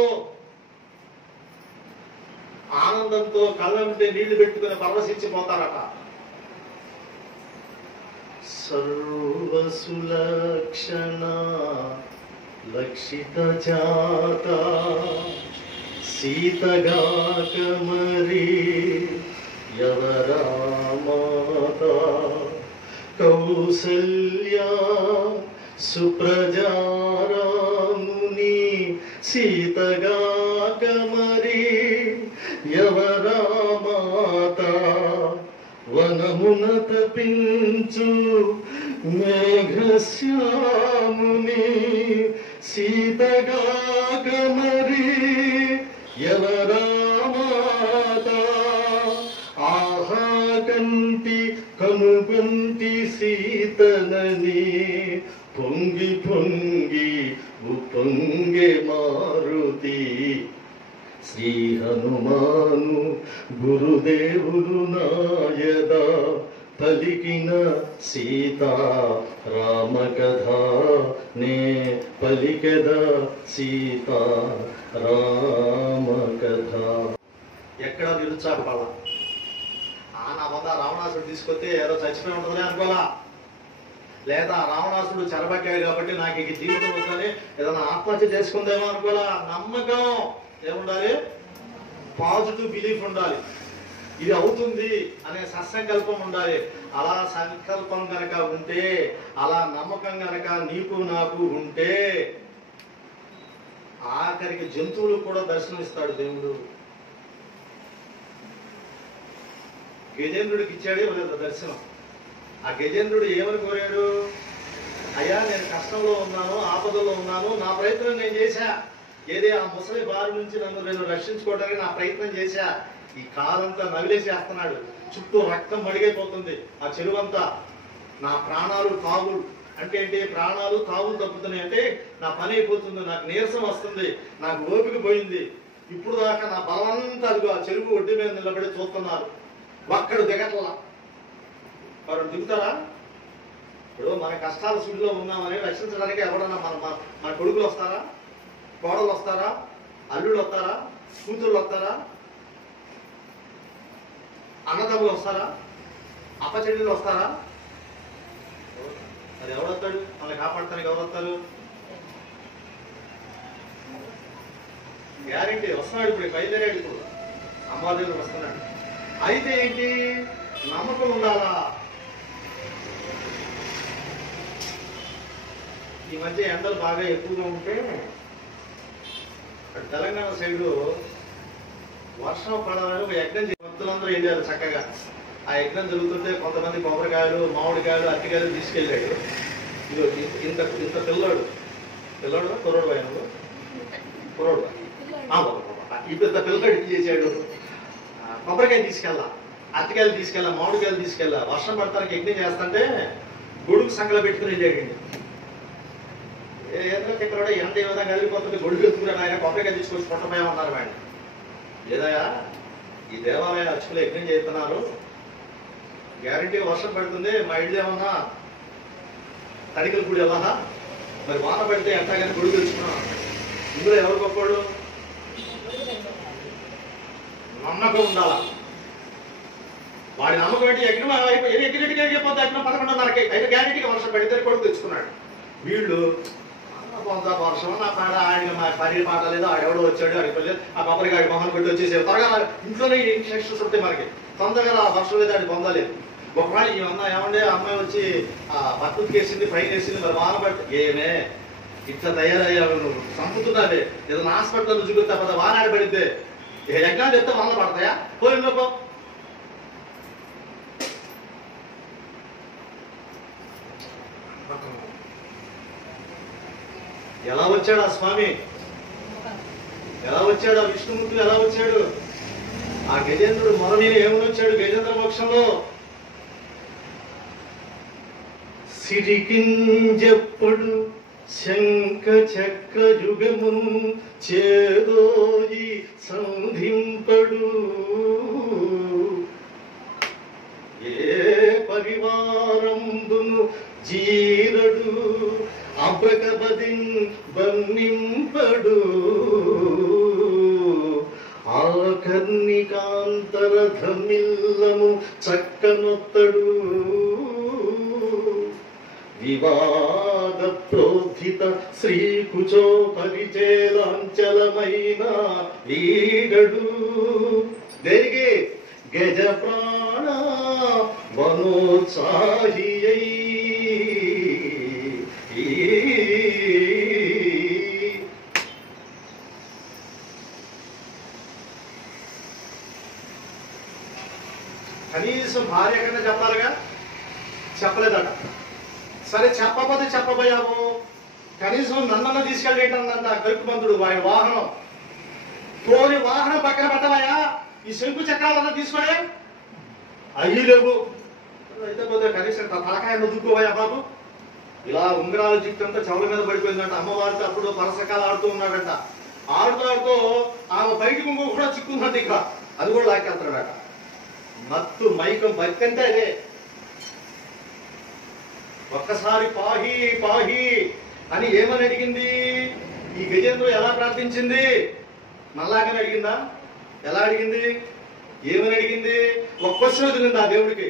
ఆనందంతో కళ్ళంటే నీళ్లు పెట్టుకుని పరవశించిపోతారట. సర్వసులక్షణ లక్షిత జాత సీతగాక మరి ఎవరా మాత. కౌసల్య సుప్రజారాముని సీతగాక మరి ఎవరా మాత. వనమున తపించు మేఘశ్యాముని సీతగాక మరి ఎవరా మాత. ఆహా కంటి కనుగొంటి సీతనని పొంగి పొంగి ఉప్పొంగే మారుతి. శ్రీ హనుమాను గురుదేవులు నాయద పలికిన సీతా రామ కథ నే పలికెద సీతా రామ కథ. ఎక్కడ నిరుత్సాహపడ. నా వద్ద రావణాసుడు తీసుకొస్తే ఏదో చచ్చిపోయి ఉంటుందని అనుకోవాలా, లేదా రావణాసుడు చెరబక్కాడు కాబట్టి నాకు ఇక జీవితం వద్దని ఏదైనా ఆత్మహత్య చేసుకుందేమో అనుకోవాలా. నమ్మకం ఏముండాలి? పాజిటివ్ బిలీఫ్ ఉండాలి. ఇది అవుతుంది అనే సత్సంకల్పం ఉండాలి. అలా సంకల్పం గనక ఉంటే, అలా నమ్మకం గనక నీకు నాకు ఉంటే, ఆఖరికి జంతువులు కూడా దర్శనమిస్తాడు దేవుడు. గజేంద్రుడికి ఇచ్చాడే దర్శనం. ఆ గజేంద్రుడు ఏమని కోరాడు? అయ్యా, నేను కష్టంలో ఉన్నాను, ఆపదలో ఉన్నాను, నా ప్రయత్నం నేను చేశా. ఏదే ఆ ముసలి బారి నుంచి నేను రక్షించుకోవడానికి నా ప్రయత్నం చేశా. ఈ కాలంతా నవిలేసేస్తున్నాడు, చుట్టూ రక్తం మడిగైపోతుంది ఆ చెరువంతా. నా ప్రాణాలు తావులు అంటే ఏంటి? ప్రాణాలు తావులు తప్పుతున్నాయి అంటే నా పని అయిపోతుంది, నాకు నీరసం వస్తుంది, నాకు ఓపిక పోయింది. ఇప్పుడు దాకా నా బలమంతా అదిగో ఆ చెరువు ఒడ్డు మీద నిలబడి చూస్తున్నారు. ఒక్కడు దిగట్లా. వారు దిగుతారా? ఇప్పుడు మన కష్టాల సుడిలో ఉన్నామని రక్షించడానికి ఎవడన్నా మన కొడుకులు వస్తారా? కోడలు వస్తారా? అల్లుళ్ళు వస్తారా? కూతుళ్ళు వస్తారా? అన్నదమ్ములు వస్తారా? అప్పచెల్లెళ్ళు వస్తారా? అది ఎవడొస్తాడు? మనల్ని కాపాడటానికి ఎవరు వస్తారు? గ్యారెంటీ వస్తున్నాడు. ఇప్పుడు బయలుదేరాడు, ఇప్పుడు అమ్మవారి దగ్గర వస్తున్నాడు. అయితే ఏంటి? నమ్మకం ఉండాలా. ఈ మధ్య ఎండలు బాగా ఎక్కువగా ఉంటే తెలంగాణ సైడు వర్షం పడాలని ఒక యజ్ఞం భక్తులందరూ వెళ్ళారు చక్కగా. ఆ యజ్ఞం జరుగుతుంటే కొంతమంది కొబ్బరికాయలు, మామిడికాయలు, అరటికాయలు తీసుకెళ్ళాడు. ఇది ఇంత ఇంత పిల్లోడు కుర్రోడు ఆయన కుర్రోడు ఈ పెద్ద పిల్లడు ఏం చేశాడు? కొబ్బరికాయ తీసుకెళ్ళా, అరటికాయలు తీసుకెళ్ళా, మామిడికాయలు తీసుకెళ్ళా. వర్షం పడతానికి యజ్ఞం చేస్తుంటే గొడుగు సంగల పెట్టుకుని వెళ్ళాడండి. ఏదో ఇక్కడ ఎంత ఏ విధంగా కలిగిపోతుంది, గొడుగు ఎత్తుకున్నాడు ఆయన, కొబ్బరికాయ తీసుకొచ్చి పుట్టపోయామన్నారు వాడిని. లేదయా, ఈ దేవాలయ అర్చకులు యజ్ఞం చేస్తున్నారు, గ్యారంటీ వర్షం పడుతుంది, మా ఇల్లు ఏమన్నా తడికల గుడి ఎలా, మరి వాన పడితే ఎట్టాగానే గొడుగు తెచ్చుకున్నాం. ఇందులో ఎవరు గొప్పవాడు? నమ్మకం ఉండాలా. వాడి నమ్మకం ఏంటి? యజ్ఞం ఎగ్గిరెడ్డిగా అయిపోతే యజ్ఞం 11:30కి అయితే గ్యారెంటీగా వర్షం పడితే కొడుకు తెచ్చుకున్నాడు. వీళ్ళు కొంత వర్షం నా పాడ ఆయన మా పని పాట లేదు, ఆడెవడో వచ్చాడు అడిగలేదు, ఆ కొబ్బరికాయ మొహన్ పెట్టి వచ్చేసారు. త్వరగా ఇంట్లోనే ఇన్స్ట్రక్షన్స్ ఉంటాయి మనకి, తొందరగా ఆ వర్షం లేదు ఆడి పొందలేదు. ఒకవేళ ఏమన్నా ఏమంటే అమ్మాయి వచ్చి బట్టలు వేసింది, పైన వేసింది, మరి వాన పట్టి ఏమే ఇట్లా తయారయ్యావు నువ్వు, చంపుతున్నావే, ఏదైనా హాస్పిటల్ చూపితే పెద్ద వాన ఆడబడితే యజ్ఞాలు చెప్తే వానలు పడతాయా? పోయినపో ఎలా వచ్చాడు ఆ స్వామి, ఎలా వచ్చాడు ఆ విష్ణుమూర్తి, ఎలా వచ్చాడు ఆ గజేంద్రుడు మొర మీద ఏమని వచ్చాడు? గజేంద్ర మోక్షంలో సిరికింజప్పుడు శంఖ చక్ర యుగము చేదోయి సంధింపడు, ఏ పరివారంబును జీరడు అపకబదిన్ బన్నింపడు, ఆకర్ణికాంతరధమిల్లము చక్కనొత్తడు, వివాద ప్రోధిత శ్రీకుచో పరిచేలాంచలమైన వీడడు, దేనికి గజ ప్రాణ వనోత్సాహియై కనీసం భార్య కన్నా చెప్పాలిగా, చెప్పలేదట. సరే చెప్పకపోతే చెప్పబోయాము, కనీసం నన్నన్న తీసుకెళ్ళేటందంట గరుకుమంతుడు ఆయన వాహనం. పోని వాహనం పక్కన పెట్టవయా, ఈ శంకు చక్రాలన్నా తీసుకునే అయ్యి లేవు, అయితే పోతే కనీసం తలకాయ దుక్కుపోయా బాబు. ఇలా ఉంగరాల జిట్టంతా చెవుల మీద పడిపోయిందంట. అమ్మవారితో అప్పుడు పరసకాలు ఆడుతూ ఉన్నాడంట. ఆడుతూ ఆమె బయటికి ఇంకో కూడా చిక్కుందంట, ఇక అది కూడా లాక్కెళ్తాడట. మత్తు మైకం బతికంటే అదే. ఒక్కసారి పాహి పాహి అని ఏమని అడిగింది ఈ గజేంద్రుడు? ఎలా ప్రార్థించింది? మళ్ళాగని అడిగిందా? ఎలా అడిగింది? ఏమని అడిగింది? ఒక క్వశ్చన్ వదిలింది ఆ దేవుడికి.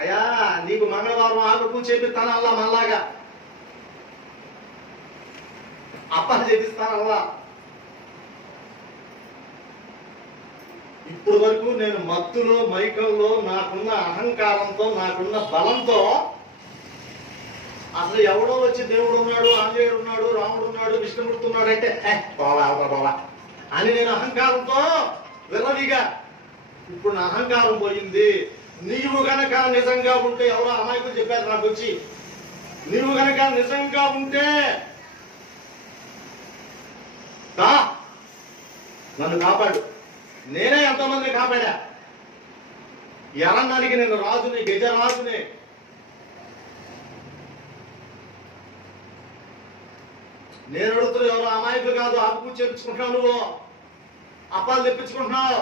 అయ్యా నీకు మంగళవారం ఆకు చేపిస్తాను అల్లా, మళ్ళాగా అప్పాలు చేపిస్తాను అల్లా. ఇప్పుడు వరకు నేను మత్తులో మైకంలో నాకున్న అహంకారంతో నాకున్న బలంతో అసలు ఎవడో వచ్చి దేవుడు ఉన్నాడు, ఆంజనేయుడు ఉన్నాడు, రాముడు ఉన్నాడు, విష్ణుమూర్తి ఉన్నాడు అంటే బావా అని నేను అహంకారంతో విర్రవిగా. ఇప్పుడు నా అహంకారం పోయింది. నీవు గనక నిజంగా ఉంటే, ఎవరో అమాయకులు చెప్పారు నాకు వచ్చి, నీవు గనక నిజంగా ఉంటే నన్ను కాపాడు. నేనే ఎంతమందిని కాపాడా. ఎరన్నానికి నేను రాజుని, గజరాజుని. నేను అడుగుతున్నా, ఎవరో అమాయకులు కాదు. ఆకు చేపించుకుంటున్నావు, నువ్వు అప్పాలు తెప్పించుకుంటున్నావు.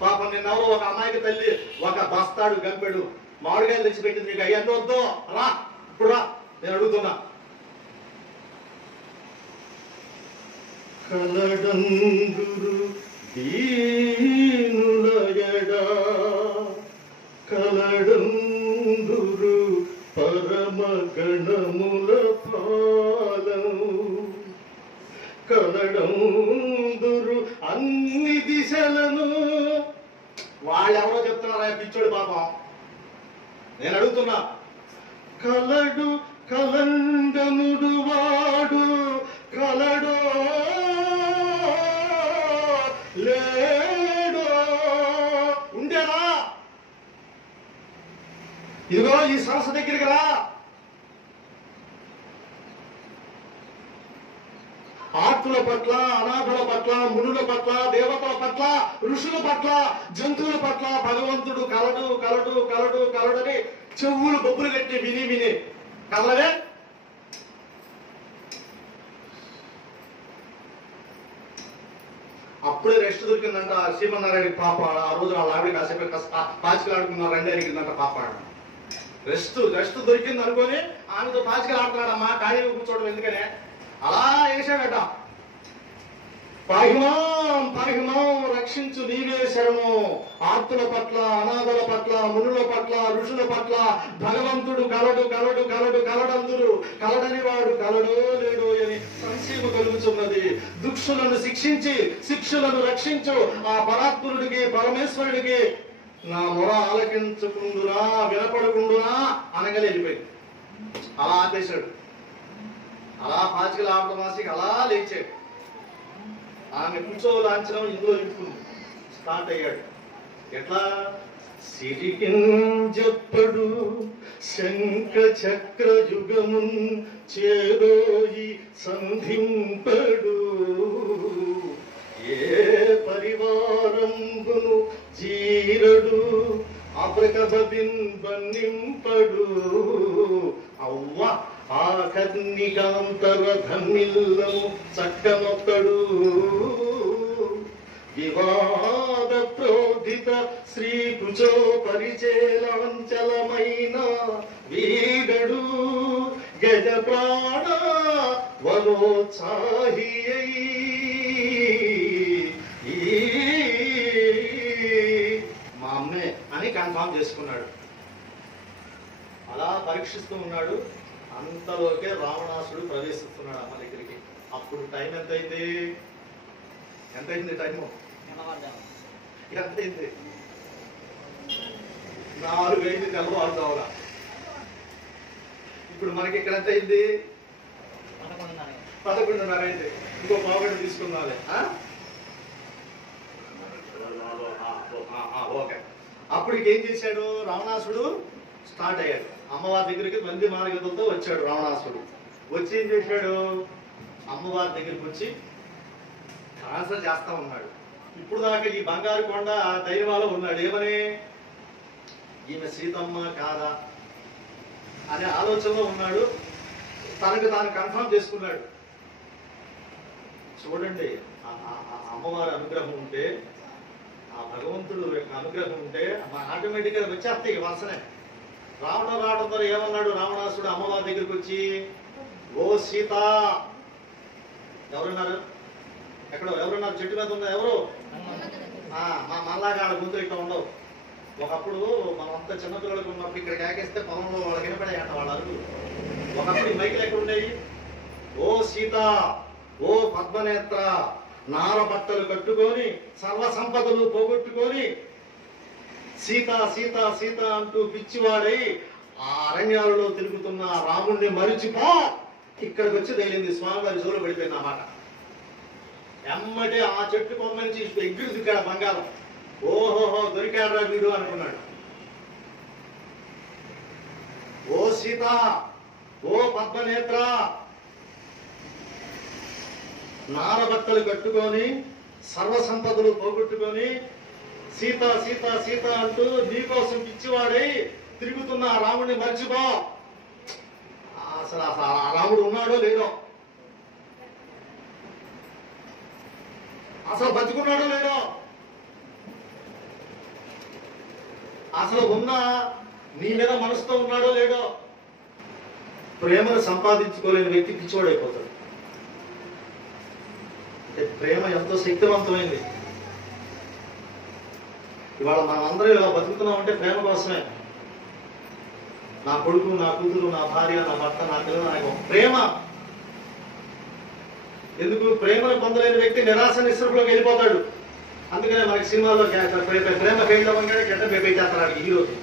పాపం నిన్నెవరో ఒక అమ్మాయికి తల్లి ఒక బస్తాడు గంపెడు మామిడికాయలు తెచ్చిపెట్టింది. నీకు అయ్యంత వద్దు, రా ఇప్పుడు రా, నేను అడుగుతున్నా. కలడంగురు దీనులయడా కలడంగురు పరమ గణముల పాలం, కలడందురు అన్ని దిశలను. వాళ్ళెవరో చెప్తున్నారా పిచ్చోడు పాపం. నేను అడుగుతున్నా, కలడు కలండనుడు వాడు కలడో లేడో ఉండేరా? ఇదిగో ఈ సరస్సు దగ్గరికి రా. ఆర్తుల పట్ల, అనాథుల పట్ల, మునుల పట్ల, దేవతల పట్ల, ఋషుల పట్ల, జంతువుల పట్ల భగవంతుడు కలడు కలడు కలడు కలడని చెవులు బొబ్బులు కట్టి విని విని కలవే. అప్పుడే రెస్ట్ దొరికిందంట శ్రీమన్నారాయణ పాప. ఆ రోజు వాళ్ళ ఆవిడ కాసేపు పాచికలు ఆడుకున్నారు, రెండే అడిగిందంట పాప. రెస్ట్ దొరికింది అనుకొని ఆమెతో పాచికలు ఆడుతున్నాడమ్మా, ఖాళీగా కూర్చోవడం ఎందుకనే అలా వేసాడట. పాహిమాం పాహిమాం రక్షించు నీవే శరణు. ఆర్తుల పట్ల, అనాథల పట్ల, మునుల పట్ల, ఋషుల పట్ల భగవంతుడు కలడు కలడు కలడు కలడందురు. కలడని వాడు కలడో లేడో అని సంశయము కలుగుతున్నది. దుక్షులను శిక్షించి శిక్షులను రక్షించు ఆ పరాత్ముడికి, పరమేశ్వరుడికి నా మొర ఆలకించకుండునా, వినపడకుండునా అనగలే వెళ్ళిపోయింది. అలా ఆపేశాడు. అలా పాచికలు ఆపడం మాసి అలా లేచాడు. ఆమె కూర్చోలాంచడం ఇందులో ఇట్టుకుంది. స్టార్ట్ అయ్యాడు. ఎట్లా? సిరికింజప్పడు శంఖ చక్ర యుగమున్ చేదోయి సంధింపడు. ఏ పరివారంబును జీరడు అబ్రకబింబనింపడు. అవ్వ ఆ కన్నికాంతర ధన్నిల్లము చక్కనొక్కడు. వివాద ప్రోధిత శ్రీ కుచో పరిచేలాంచలమైన వీడడు. గజ ప్రాణ వనోత్సాహి మా అమ్మే అని కన్ఫామ్ చేసుకున్నాడు. అలా పరీక్షిస్తూ ఉన్నాడు. అంతలోకే రావణాసుడు ప్రవేశిస్తున్నాడు అమ్మ దగ్గరికి. అప్పుడు టైం ఎంతైంది? టైము ఎంతైంది? 4 అయింది తెల్లవారుజామున. ఇప్పుడు మనకి ఇక్కడ ఎంత అయింది? 11:30 అయింది. ఇంకో పావుగంట తీసుకున్నాలే. ఓకే. అప్పుడు ఏం చేశాడు రావణాసుడు? స్టార్ట్ అయ్యాడు. అమ్మవారి దగ్గరికి 9 మార్గంతో వచ్చాడు రావణాసుడు. వచ్చి ఏం చేశాడు? అమ్మవారి దగ్గరికి వచ్చి ఆన్సర్ చేస్తా ఉన్నాడు. ఇప్పుడు దాకా ఈ బంగారు కొండ ధైర్యంలో ఉన్నాడు. ఏమని? ఈమె సీతమ్మ కాదా అనే ఆలోచనలో ఉన్నాడు. తనకు తాను కన్ఫర్మ్ చేసుకున్నాడు. చూడండి, అమ్మవారి అనుగ్రహం ఉంటే, ఆ భగవంతుడు యొక్క అనుగ్రహం ఉంటే ఆటోమేటిక్ గా వచ్చేస్తాయి వరుసనే. రావడంతో ఏమన్నాడు రావణాసుడు అమ్మవారి దగ్గరికి వచ్చి? ఓ సీత. ఎవరున్నారు? ఎవరున్నారు? చెట్టు మీద ఉన్నారు ఎవరు? మళ్ళాగా ఆడ గుంతులు ఇట్లా ఉండవు. ఒకప్పుడు మనంతా చిన్నపిల్లలకు ఉన్నప్పుడు ఇక్కడ కాకేస్తే పొలంలో వాళ్ళకి వినపడేయంట వాళ్ళ అరుగు. ఒకప్పుడు ఈ మైకులు ఎక్కడ ఉండేవి? ఓ సీత, ఓ పద్మనేత్ర, నార బట్టలు కట్టుకొని సర్వ సంపదలు పోగొట్టుకొని సీత సీత సీత అంటూ పిచ్చివాడై ఆ అరణ్యాలలో తిరుగుతున్న రాముణ్ణి మరిచిపో. ఇక్కడికి వచ్చి తేలింది స్వామివారి జోలు పడిపోయింది అన్నమాట. ఎమ్మటే ఆ చెట్టు కొమ్మ నుంచి ఎగ్గురు దిగాడు బంగారం. ఓహోహో దొరికాడ్రా వీడు అనుకున్నాడు. ఓ సీత, ఓ పద్మనేత్ర, నారబట్టలు కట్టుకొని సర్వ సంపదలు పోగొట్టుకొని సీత సీత సీత అంటూ నీకోసం పిచ్చివాడై తిరుగుతున్న ఆ రాముడిని మర్చిపో. అసలు ఆ రాముడు ఉన్నాడో లేదో, అసలు బతుకున్నాడో లేడో, అసలు ఉన్నా నీ మీద మనసుతో ఉన్నాడో లేడో. ప్రేమను సంపాదించుకోలేని వ్యక్తి పిచ్చివాడైపోతాడు. అంటే ప్రేమ ఎంతో శక్తివంతమైంది. ఇవాళ మనం అందరూ ఇలా బతుకుతున్నామంటే ప్రేమ కోసమే. నా కొడుకు, నా కూతురు, నా భార్య, నా భర్త, నా పిల్లలు, నాకు ప్రేమ. ఎందుకు? ప్రేమను పొందలేని వ్యక్తి నిరాశ నిస్సృహలోకి వెళ్ళిపోతాడు. అందుకనే మనకి సినిమాల్లో ప్రేమ ఫెయిల్ అవ్వగానే గడ్డ పెట్టేస్తాడు హీరోకి.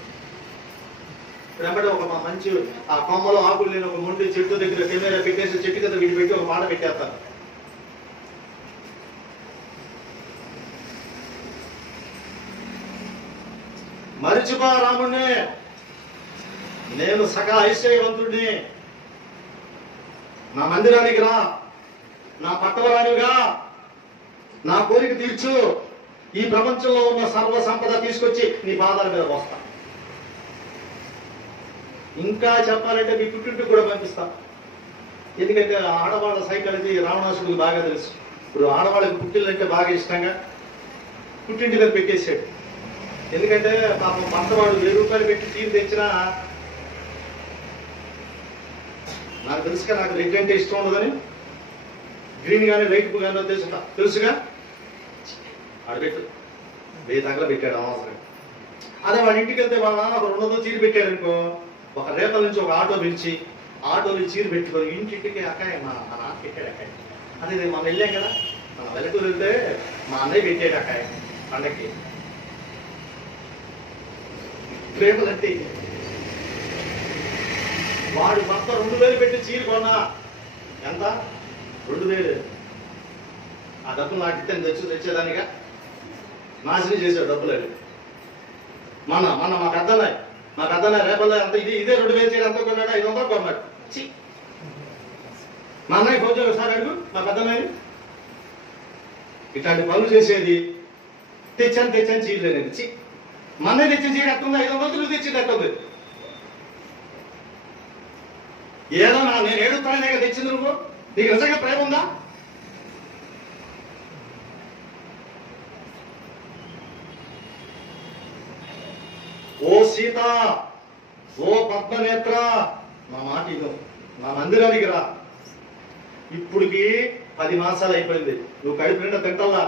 వెంబడి ఒక మంచి ఆ కొమ్మలో ఆకులు లేని ఒక మొండి చెట్టు దగ్గర కెమెరా పెట్టేసి చెట్టు కింద వీడి పెట్టి ఒక మాట పెట్టేస్తారు. మరిచిపో రాముణ్ణి, నేను సకల ఐశ్వర్యవంతుడిని, నా మందిరానికి రా, నా పట్టవరానిగా నా కోరిక తీర్చు, ఈ ప్రపంచంలో ఉన్న సర్వ సంపద తీసుకొచ్చి నీ పాదాల మీద పోస్తా. ఇంకా చెప్పాలంటే మీ పుట్టింటికి కూడా పంపిస్తా. ఎందుకంటే ఆడవాళ్ళ సైకాలజీ రావణాసుడికి బాగా తెలుసు. ఇప్పుడు ఆడవాళ్ళకి పుట్టిల్లంటే బాగా ఇష్టంగా పుట్టింటి దగ్గర పెట్టేసాడు. ఎందుకంటే పాపం భర్తవాడు 1000 రూపాయలు పెట్టి చీర తెచ్చినా, నాకు తెలుసుగా నాకు రెడ్ అంటే ఇష్టం ఉండదని, గ్రీన్ కానీ లైట్ కానీ తెలుసుగా ఆడబెట్టు 1000 దగ్గర పెట్టాడు అవసరం. అదే వాడి ఇంటికి వెళ్తే వాళ్ళ నాన్న ఒక 200 చీర పెట్టాడు అనుకో, ఒక రేపల నుంచి ఒక ఆటో పిలిచి ఆటోలు చీర పెట్టుకొని ఇంటింటికి అక్కాయ మా నాన్న పెట్టాడు అక్కాయ. అదే మనం వెళ్ళాం కదా, మన వెల్లటూరు వెళ్తే మా అన్నయ్య పెట్టాడు అక్కాయ పండక్కి రేపలంటే. వాడు భర్త 2000 పెట్టి చీర కొన్నా, ఎంత 2000. ఆ డబ్బులు నాకు ఇస్తే తెచ్చేదానిగా నాశనం చేశాడు డబ్బులు. అది మన మా పెద్దనాయి రేపల్లో ఎంత ఇదే 2000 చీర ఎంత కొన్నాడు, 500 కొన్నాడు. మా అన్నయ్య కొంచెం ఒకసారి అడుగు మా పెద్దనాయి. ఇట్లాంటి పనులు చేసేది. తెచ్చాను చీర లేదండి. మా అన్నయ్య తెచ్చిన చీర ఎట్టుంది, 500 నువ్వు తెచ్చింది ఎట్టుంది. ఏదో నేను ఏడుతానే తెచ్చింది నువ్వు, నీకు నిజంగా ప్రేమ ఉందా? ఓ సీత, ఓ పద్మనేత్ర, నా మాట ఇదో, నా మందిరానికి రా. ఇప్పుడుకి 10 మాసాలు అయిపోయింది. నువ్వు కడుపు నిండా తింటల్లా,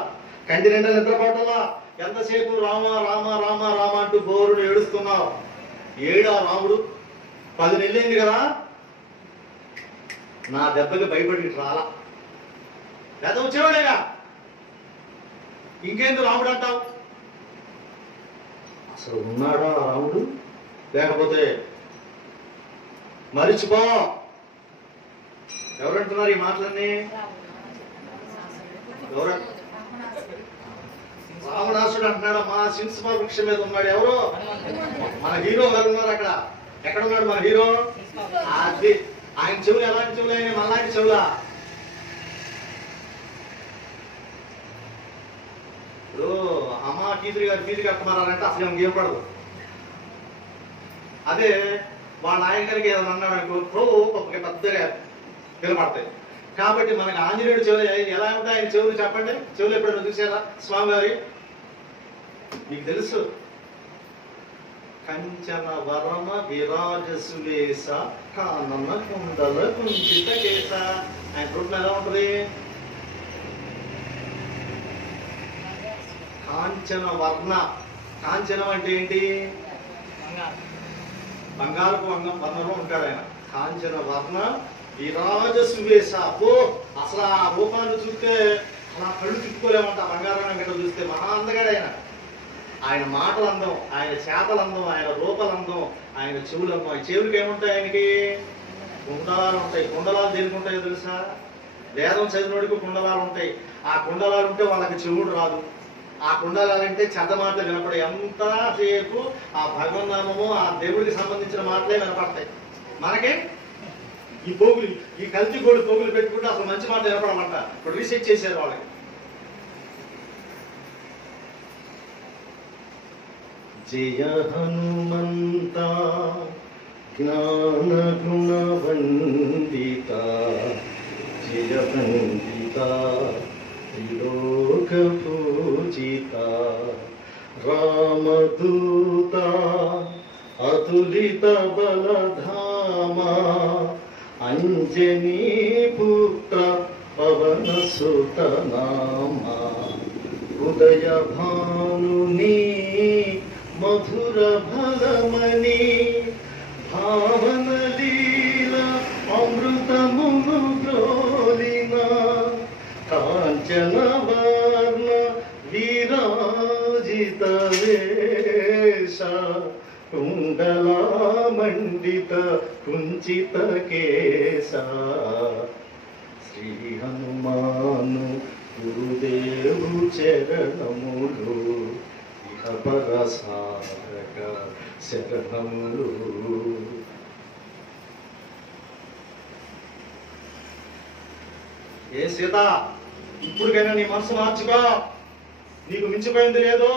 కంటి నిండా నిద్రపోవటల్లా, ఎంతసేపు రామ రామ రామ రామ అంటూ బోరును ఏడుస్తున్నావు. ఏడా రాముడు 10 నెలలైంది కదా, నా దెబ్బకి భయపడి రాలా. లేదా వచ్చేవాడేగా, ఇంకేందుకు రాముడు అంటావు? అసలు ఉన్నాడా రాముడు? లేకపోతే మరిచిపో. ఎవరంటున్నారు ఈ మాటలన్నీ? రావణాసుడు అంటున్నాడు. మా సింహ వృక్షం మీద ఉన్నాడు. ఎవరు? మన హీరో గారు ఉన్నారు అక్కడ. ఎక్కడ ఉన్నాడు మన హీరో? అది ఆయన చెవులు ఎలాంటి చెవులు? ఆయన మళ్ళాంటి చెవులా? ఇప్పుడు అమ్మ టీచర్ గారు ఫీజు కట్టున్నారంటే అసలు ఏం పడదు. అదే వాళ్ళ నాయకుడికి ఏదైనా అన్నాడు అనుకో, పెద్దగా నిలబడతాయి. కాబట్టి మనకి ఆంజనేయుడు చెవులు ఎలా ఉంటాయి? ఆయన చెవులు చెప్పండి. చెవులు ఎప్పుడైనా చూసారా స్వామివారి? మీకు తెలుసు. కంచన వరమ విరాజ సువేశ కానన కుండల కుంచిత కేశ. ఆయన రూపం ఎలా ఉంటది? కాంచన వర్ణ. కాంచనం అంటే ఏంటి? బంగారపు వర్ణంలో ఉంటాడు ఆయన. కాంచన వర్ణ విరాజ సువేశ. అబ్బో, అసలు ఆ రూపాన్ని చూస్తే అలా కళ్ళు తిప్పుకోలేమంట. బంగారం గట్ట చూస్తే మహా అందగాడు ఆయన. ఆయన మాటలు అందం, ఆయన చేతలు అందం, ఆయన రూపాలు అందం, ఆయన చెవులు అందం. ఆయన చెవులకి ఏముంటాయి? ఆయనకి కుండలాలు ఉంటాయి. కుండలాలు దేనికి ఉంటాయో తెలుసా? వేదం చదివినోడికి కుండలాలు ఉంటాయి. ఆ కుండలాలు ఉంటే వాళ్ళకి చెవుడు రాదు. ఆ కుండలాలంటే చెడ్డ మాటలు వినపడే. ఎంతసేపు ఆ భగవన్నామము, ఆ దేవుడికి సంబంధించిన మాటలే వినపడతాయి. మనకే ఈ పోగులు, ఈ కల్తీ గోడు పోగులు పెట్టుకుంటే అసలు మంచి మాట వినపడమంట. ఇప్పుడు రీసెర్చ్ చేశారు వాళ్ళకి. జయ హనుమంత జ్ఞాన గుణ వందిత జయ పండిత త్రిలోక పూజిత రామదూత అతులిత బలధామ అంజనీ పుత్ర పవన సుత నామ ఉదయ భానుని మధుర ఫలమణి భావన లీల అమృతమును గ్రోలిన కాంచన వర్ణ విరాజిత వేష కుండలా మండిత కుంచిత కేశ శ్రీ హనుమాను గురుదేవు చరణములు ఇహపర సాధక శరణములు. ఏ సీత, ఇప్పటికైనా నీ మనసు మార్చుకో. నీకు మించిపోయింది లేదు.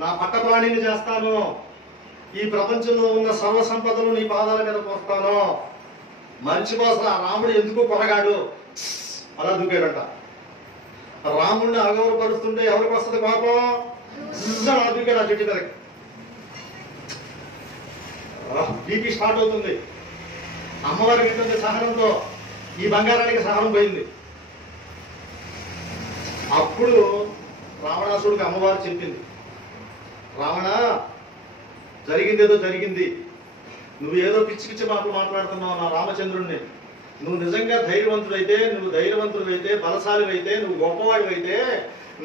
నా పట్ట ప్రాణిని చేస్తాను. ఈ ప్రపంచంలో ఉన్న సర్వ సంపదలు నీ పాదాల మీద పోస్తాను. మర్చిపోసా, రాముడు ఎందుకు కొరగాడు అలా దూకాడంట. రాముడిని అగౌరవపరుస్తుంటే ఎవరికి వస్తుంది కోపం? అలా దూకాడు ఆ చెట్టు మీదకి. బీపీ స్టార్ట్ అవుతుంది. అమ్మవారికి ఏంటంటే సహనంతో ఈ బంగారానికి సహనం పోయింది. అప్పుడు రావణాసుడికి అమ్మవారు చెప్పింది, రావణ, జరిగిందేదో జరిగింది. నువ్వు ఏదో పిచ్చి పిచ్చి మాటలు మాట్లాడుతున్నావు నా రామచంద్రుడిని. నువ్వు నిజంగా ధైర్యవంతుడైతే బలశాలివైతే, నువ్వు గొప్పవాడివైతే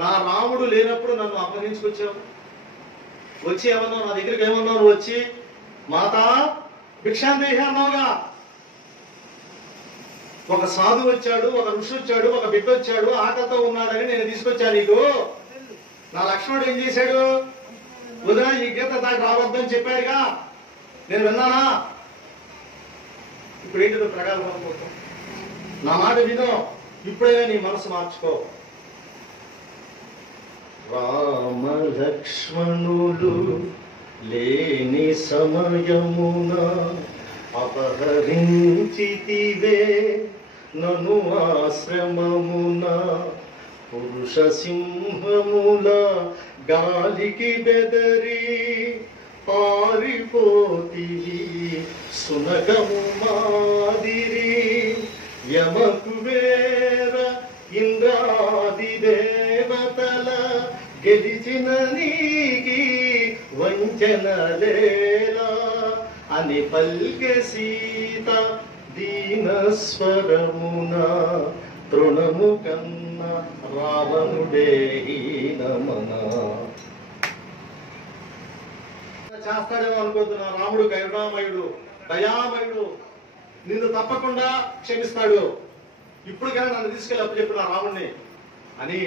నా రాముడు లేనప్పుడు నన్ను అప్పగించుకొచ్చావు. వచ్చి ఏమన్నావు నా దగ్గరికి? ఏమన్నావు నువ్వు? వచ్చి మాతా భిక్షాందేహి అన్నావుగా. ఒక సాధు వచ్చాడు, ఒక ఋషి వచ్చాడు, ఒక బిడ్డ వచ్చాడు, ఆకలితో ఉన్నాడని నేను తీసుకొచ్చాను నీకు. నా లక్ష్మణుడు ఏం చేశాడు? వదినా ఈ గీత దాకా రావద్దని చెప్పాడుగా, నేను విన్నానా? ఇప్పుడు ఏంటి ప్రగాఢం అనుకోవటం? నా మాట విను, ఇప్పుడే నీ మనసు మార్చుకో. రామ లక్ష్మణులు లేని సమయమున అపహరించితివే నను ఆశ్రమమున. పురుష సింహముల గాలికి బెదరి పారిపోతివి సునగము మాదిరి. యమకు వేర ఇంద్రాది దేవతల గెలిచిన నీకి వంచనలేలా అని పల్కె సీత దీనస్వరమున. తృణము కన్న రావణుడే హీనమన. చేస్తాడేమో అనుకుంటున్నా. రాముడు కరుణామయుడు, దయామయుడు, నిన్ను తప్పకుండా క్షమిస్తాడు. ఇప్పటికైనా నన్ను తీసుకెళ్ళి అప్పు చెప్పిన రాముడిని అని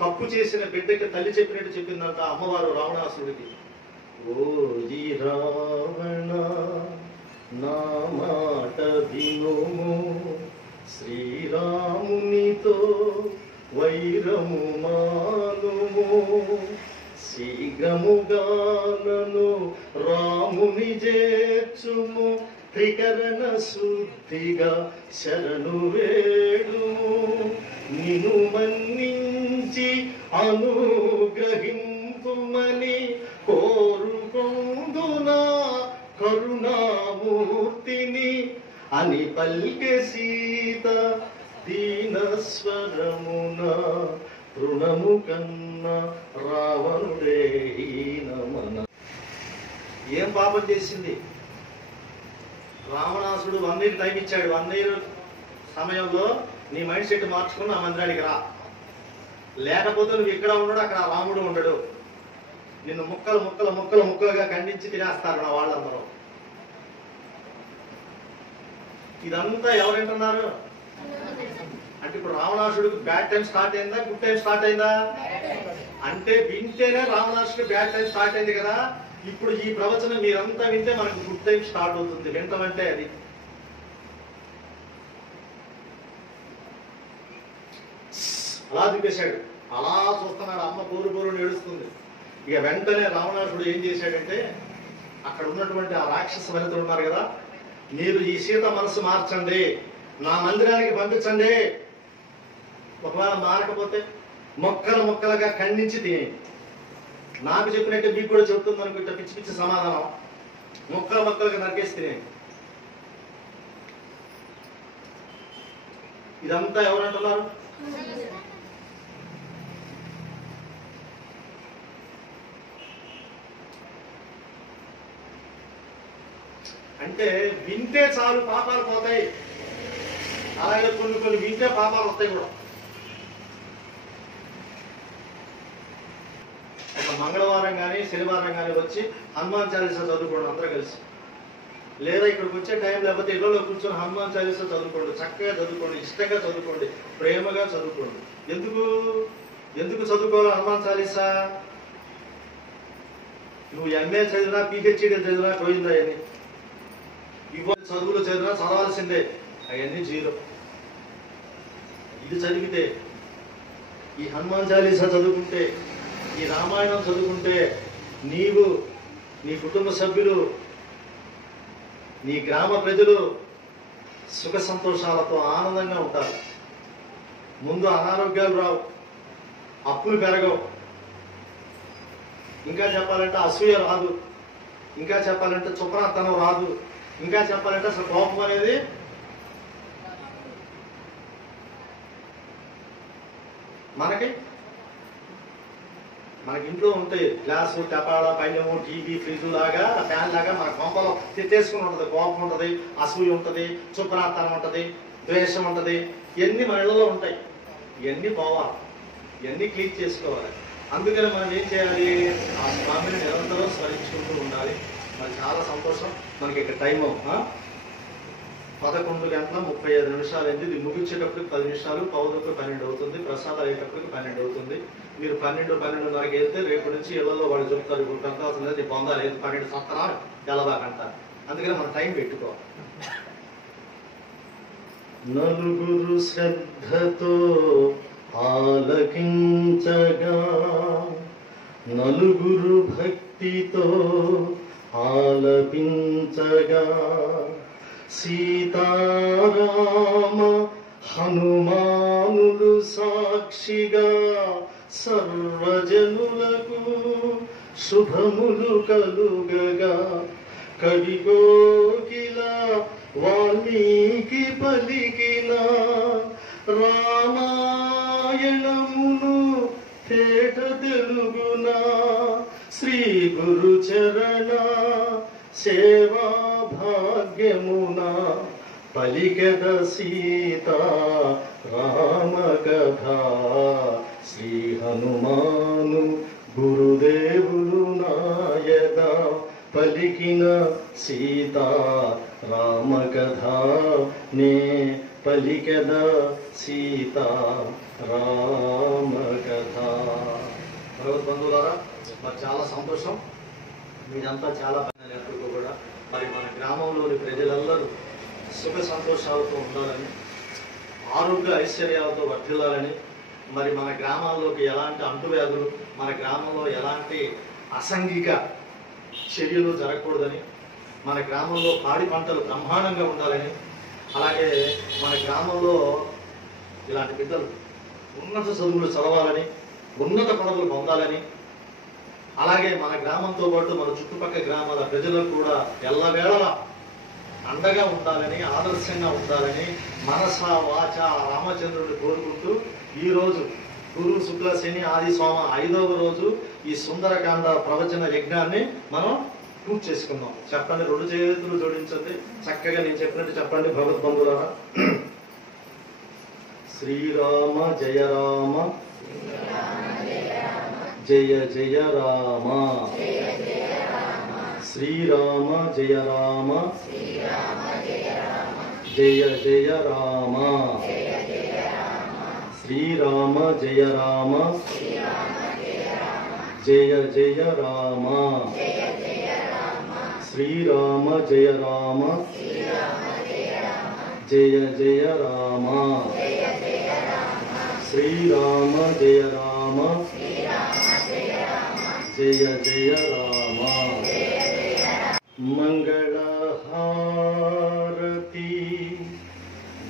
తప్పు చేసిన బిడ్డకి తల్లి చెప్పినట్టు చెప్పిందంట అమ్మవారు రావణాసురుడికి. ఓజీ రావణ నా మాట వినుము, శ్రీరామునితో వైరము మానుము. శీఘ్రముగానను రాముని చేర్చుము, త్రికరణ శుద్ధిగా శరణు వేడుము. నిను మన్నించి అనుగ్రహింపుమని కోరుకొందునా కరుణామూర్తిని అని పల్కె సీత దీనస్వరమున. తృణము కన్న రావణుడే హీనమన. ఏం పాపం చేసింది? రావణాసుడు 1 year టైం ఇచ్చాడు. 1 year సమయంలో నీ మైండ్ సెట్ మార్చుకుని ఆ మందిరానికి రా, లేకపోతే నువ్వు ఇక్కడ ఉండడు, అక్కడ రాముడు ఉండడు. నిన్ను ముక్కలు ముక్కలు ముక్కలు ముక్కలుగా ఖండించి తినేస్తారు నా వాళ్ళందరూ. ఇదంతా ఎవరంటున్నారు అంటే ఇప్పుడు రావణాసుడికి బ్యాడ్ టైం స్టార్ట్ అయిందా, గుడ్ టైం స్టార్ట్ అయిందా? అంటే వింటేనే రావణాసుడికి బ్యాడ్ టైం స్టార్ట్ అయింది కదా. ఇప్పుడు ఈ ప్రవచనం మీరంతా వింటే మనకు గుడ్ టైం స్టార్ట్ అవుతుంది. వింటామంటే అది అలా దిప్పేశాడు. అలా చూస్తున్నాడు. అమ్మ పోరు పోరు ఏడుస్తుంది. ఇక వెంటనే రావణాసుడు ఏం చేశాడంటే, అక్కడ ఉన్నటువంటి ఆ రాక్షస వనితలు ఉన్నారు కదా, మీరు ఈ సీత మనసు మార్చండి, నా మందిరానికి పంపించండి. ఒకవేళ మారకపోతే మొక్కలు మొక్కలుగా ఖండించి తినేయండి. నాకు చెప్పినట్టే మీకు కూడా చెప్తుంది అనుకుంటే పిచ్చి పిచ్చి సమాధానం. మొక్కలు మొక్కలుగా నరికేసి తినేయండి. ఇదంతా ఎవరంటున్నారు? అంటే వింటే చాలు పాపాలు పోతాయి. అలాగే కొన్ని కొన్ని వింటే పాపాలు వస్తాయి కూడా. ఒక మంగళవారం కానీ శనివారం కానీ వచ్చి హనుమాన్ చాలీసా చదువుకోండి అందరూ కలిసి. లేదా ఇక్కడికి వచ్చే టైం లేకపోతే ఇళ్లలో కూర్చొని హనుమాన్ చాలీసా చదువుకోండి. చక్కగా చదువుకోండి, ఇష్టంగా చదువుకోండి, ప్రేమగా చదువుకోండి. ఎందుకు చదువుకోవాలి హనుమాన్ చాలీసా? నువ్వు ఎంఏ చదివినా, పిహెచ్డీ చదివినా పోయిందా? అని చదువులు చదివినా చదవాల్సిందే, అవన్నీ జీరో. ఇది చదివితే, ఈ హనుమాన్ చాలీసా చదువుకుంటే, ఈ రామాయణం చదువుకుంటే నీవు, నీ కుటుంబ సభ్యులు, నీ గ్రామ ప్రజలు సుఖ సంతోషాలతో ఆనందంగా ఉంటారు. ముందు అనారోగ్యాలు రావు, అప్పులు పెరగవు, ఇంకా చెప్పాలంటే అసూయ రాదు, ఇంకా చెప్పాలంటే చుపరాతనం రాదు, ఇంకా చెప్పాలంటే అసలు కోపం అనేది మనకి ఇంట్లో ఉంటాయి. గ్లాసు, టపాల, పైలము, టీవీ, ఫ్రిడ్జ్ లాగా, ఫ్యాన్ లాగా మన కొంపలో తిట్టేసుకుని ఉంటుంది. కోపం ఉంటుంది, అసూయ ఉంటుంది, చుపరాతనం ఉంటుంది, ద్వేషం ఉంటుంది. ఇవన్నీ మన ఇళ్లలో ఉంటాయి. ఇవన్నీ పోవాలి, ఇవన్నీ క్లీన్ చేసుకోవాలి. అందుకని మనం ఏం చేయాలి? ఆ స్వామిని నిరంతరం స్మరించుకుంటూ ఉండాలి. మరి చాలా సంతోషం. మనకి ఇక్కడ టైం 11:35 అయింది. ఇది ముగించేటప్పటికి 10 నిమిషాలు, పౌదకు 12 అవుతుంది. ప్రసాదం అయ్యేటప్పటికి 12 అవుతుంది. మీరు 12:30 వెళ్తే రేపు నుంచి ఇళ్లలో వాళ్ళు చెప్తారు, ఇప్పుడు కంట అవుతుంది, నీ పొందాలి, 12 సంవత్సరాలు ఎలాగంటారు. అందుకని మనం టైం పెట్టుకోవాలి. నలుగురు శ్రద్ధతో ఆలకించగా, నలుగురు భక్తితో ఆలపించగా, సీతారామ హనుమానులు సాక్షిగా సర్వజనులకు శుభములు కలుగగా, కవి కోకిల వాల్మీకి పలికిన రామాయణమును తేట తెలుగున, శ్రీ గురు చరణ సేవా భాగ్యమున పలికెద సీతా రామ కథ. శ్రీ హనుమాను గురుదేవులు నాయద పలికిన సీతా రామ కథ, నే పలికెద సీతా రామ కథ. భగవద్బంధువులారా, మరి చాలా సంతోషం. మీరంతా చాలా ఎప్పటికో కూడా మరి మన గ్రామంలోని ప్రజలందరూ సుఖ సంతోషాలతో ఉండాలని, ఆరోగ్య ఐశ్వర్యాలతో వర్ధిల్లాలని, మరి మన గ్రామాల్లోకి ఎలాంటి అంటువ్యాధులు, మన గ్రామంలో ఎలాంటి అసాంఘిక చర్యలు జరగకూడదని, మన గ్రామంలో పాడి పంటలు బ్రహ్మాండంగా ఉండాలని, అలాగే మన గ్రామంలో ఇలాంటి బిడ్డలు ఉన్నత చదువులు చదవాలని, ఉన్నత పదవులు పొందాలని, అలాగే మన గ్రామంతో పాటు మన చుట్టుపక్కల గ్రామాల ప్రజలకు కూడా ఎల్లవేళలా అండగా ఉండాలని, ఆదర్శంగా ఉండాలని మనస వాచ రామచంద్రుడిని కోరుకుంటూ ఈరోజు గురు శుక్ల శని ఆది సోమ 5వ రోజు ఈ సుందరకాండ ప్రవచన యజ్ఞాన్ని మనం పూర్తి చేసుకుందాం. చెప్పండి, 2 చేతులు జోడించండి, చక్కగా నేను చెప్పినట్టు చెప్పండి. భగవద్బంధులారా, శ్రీరామ జయ రామ జయ జయ రామ, శ్రీరామ జయ రామ జయ జయ రామ, శ్రీరామ జయ రామ జయ జయ రామ, శ్రీరామ జయ రామ జయ జయ రామ, శ్రీరామ జయ రామ జయ జయ రామ. మంగళహారతి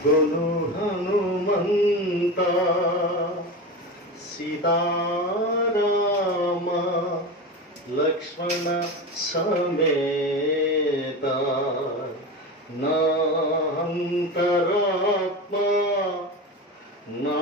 గొను హనుమంత, సీతారామ లక్ష్మణ సమేత, నా అంతరాత్మ నా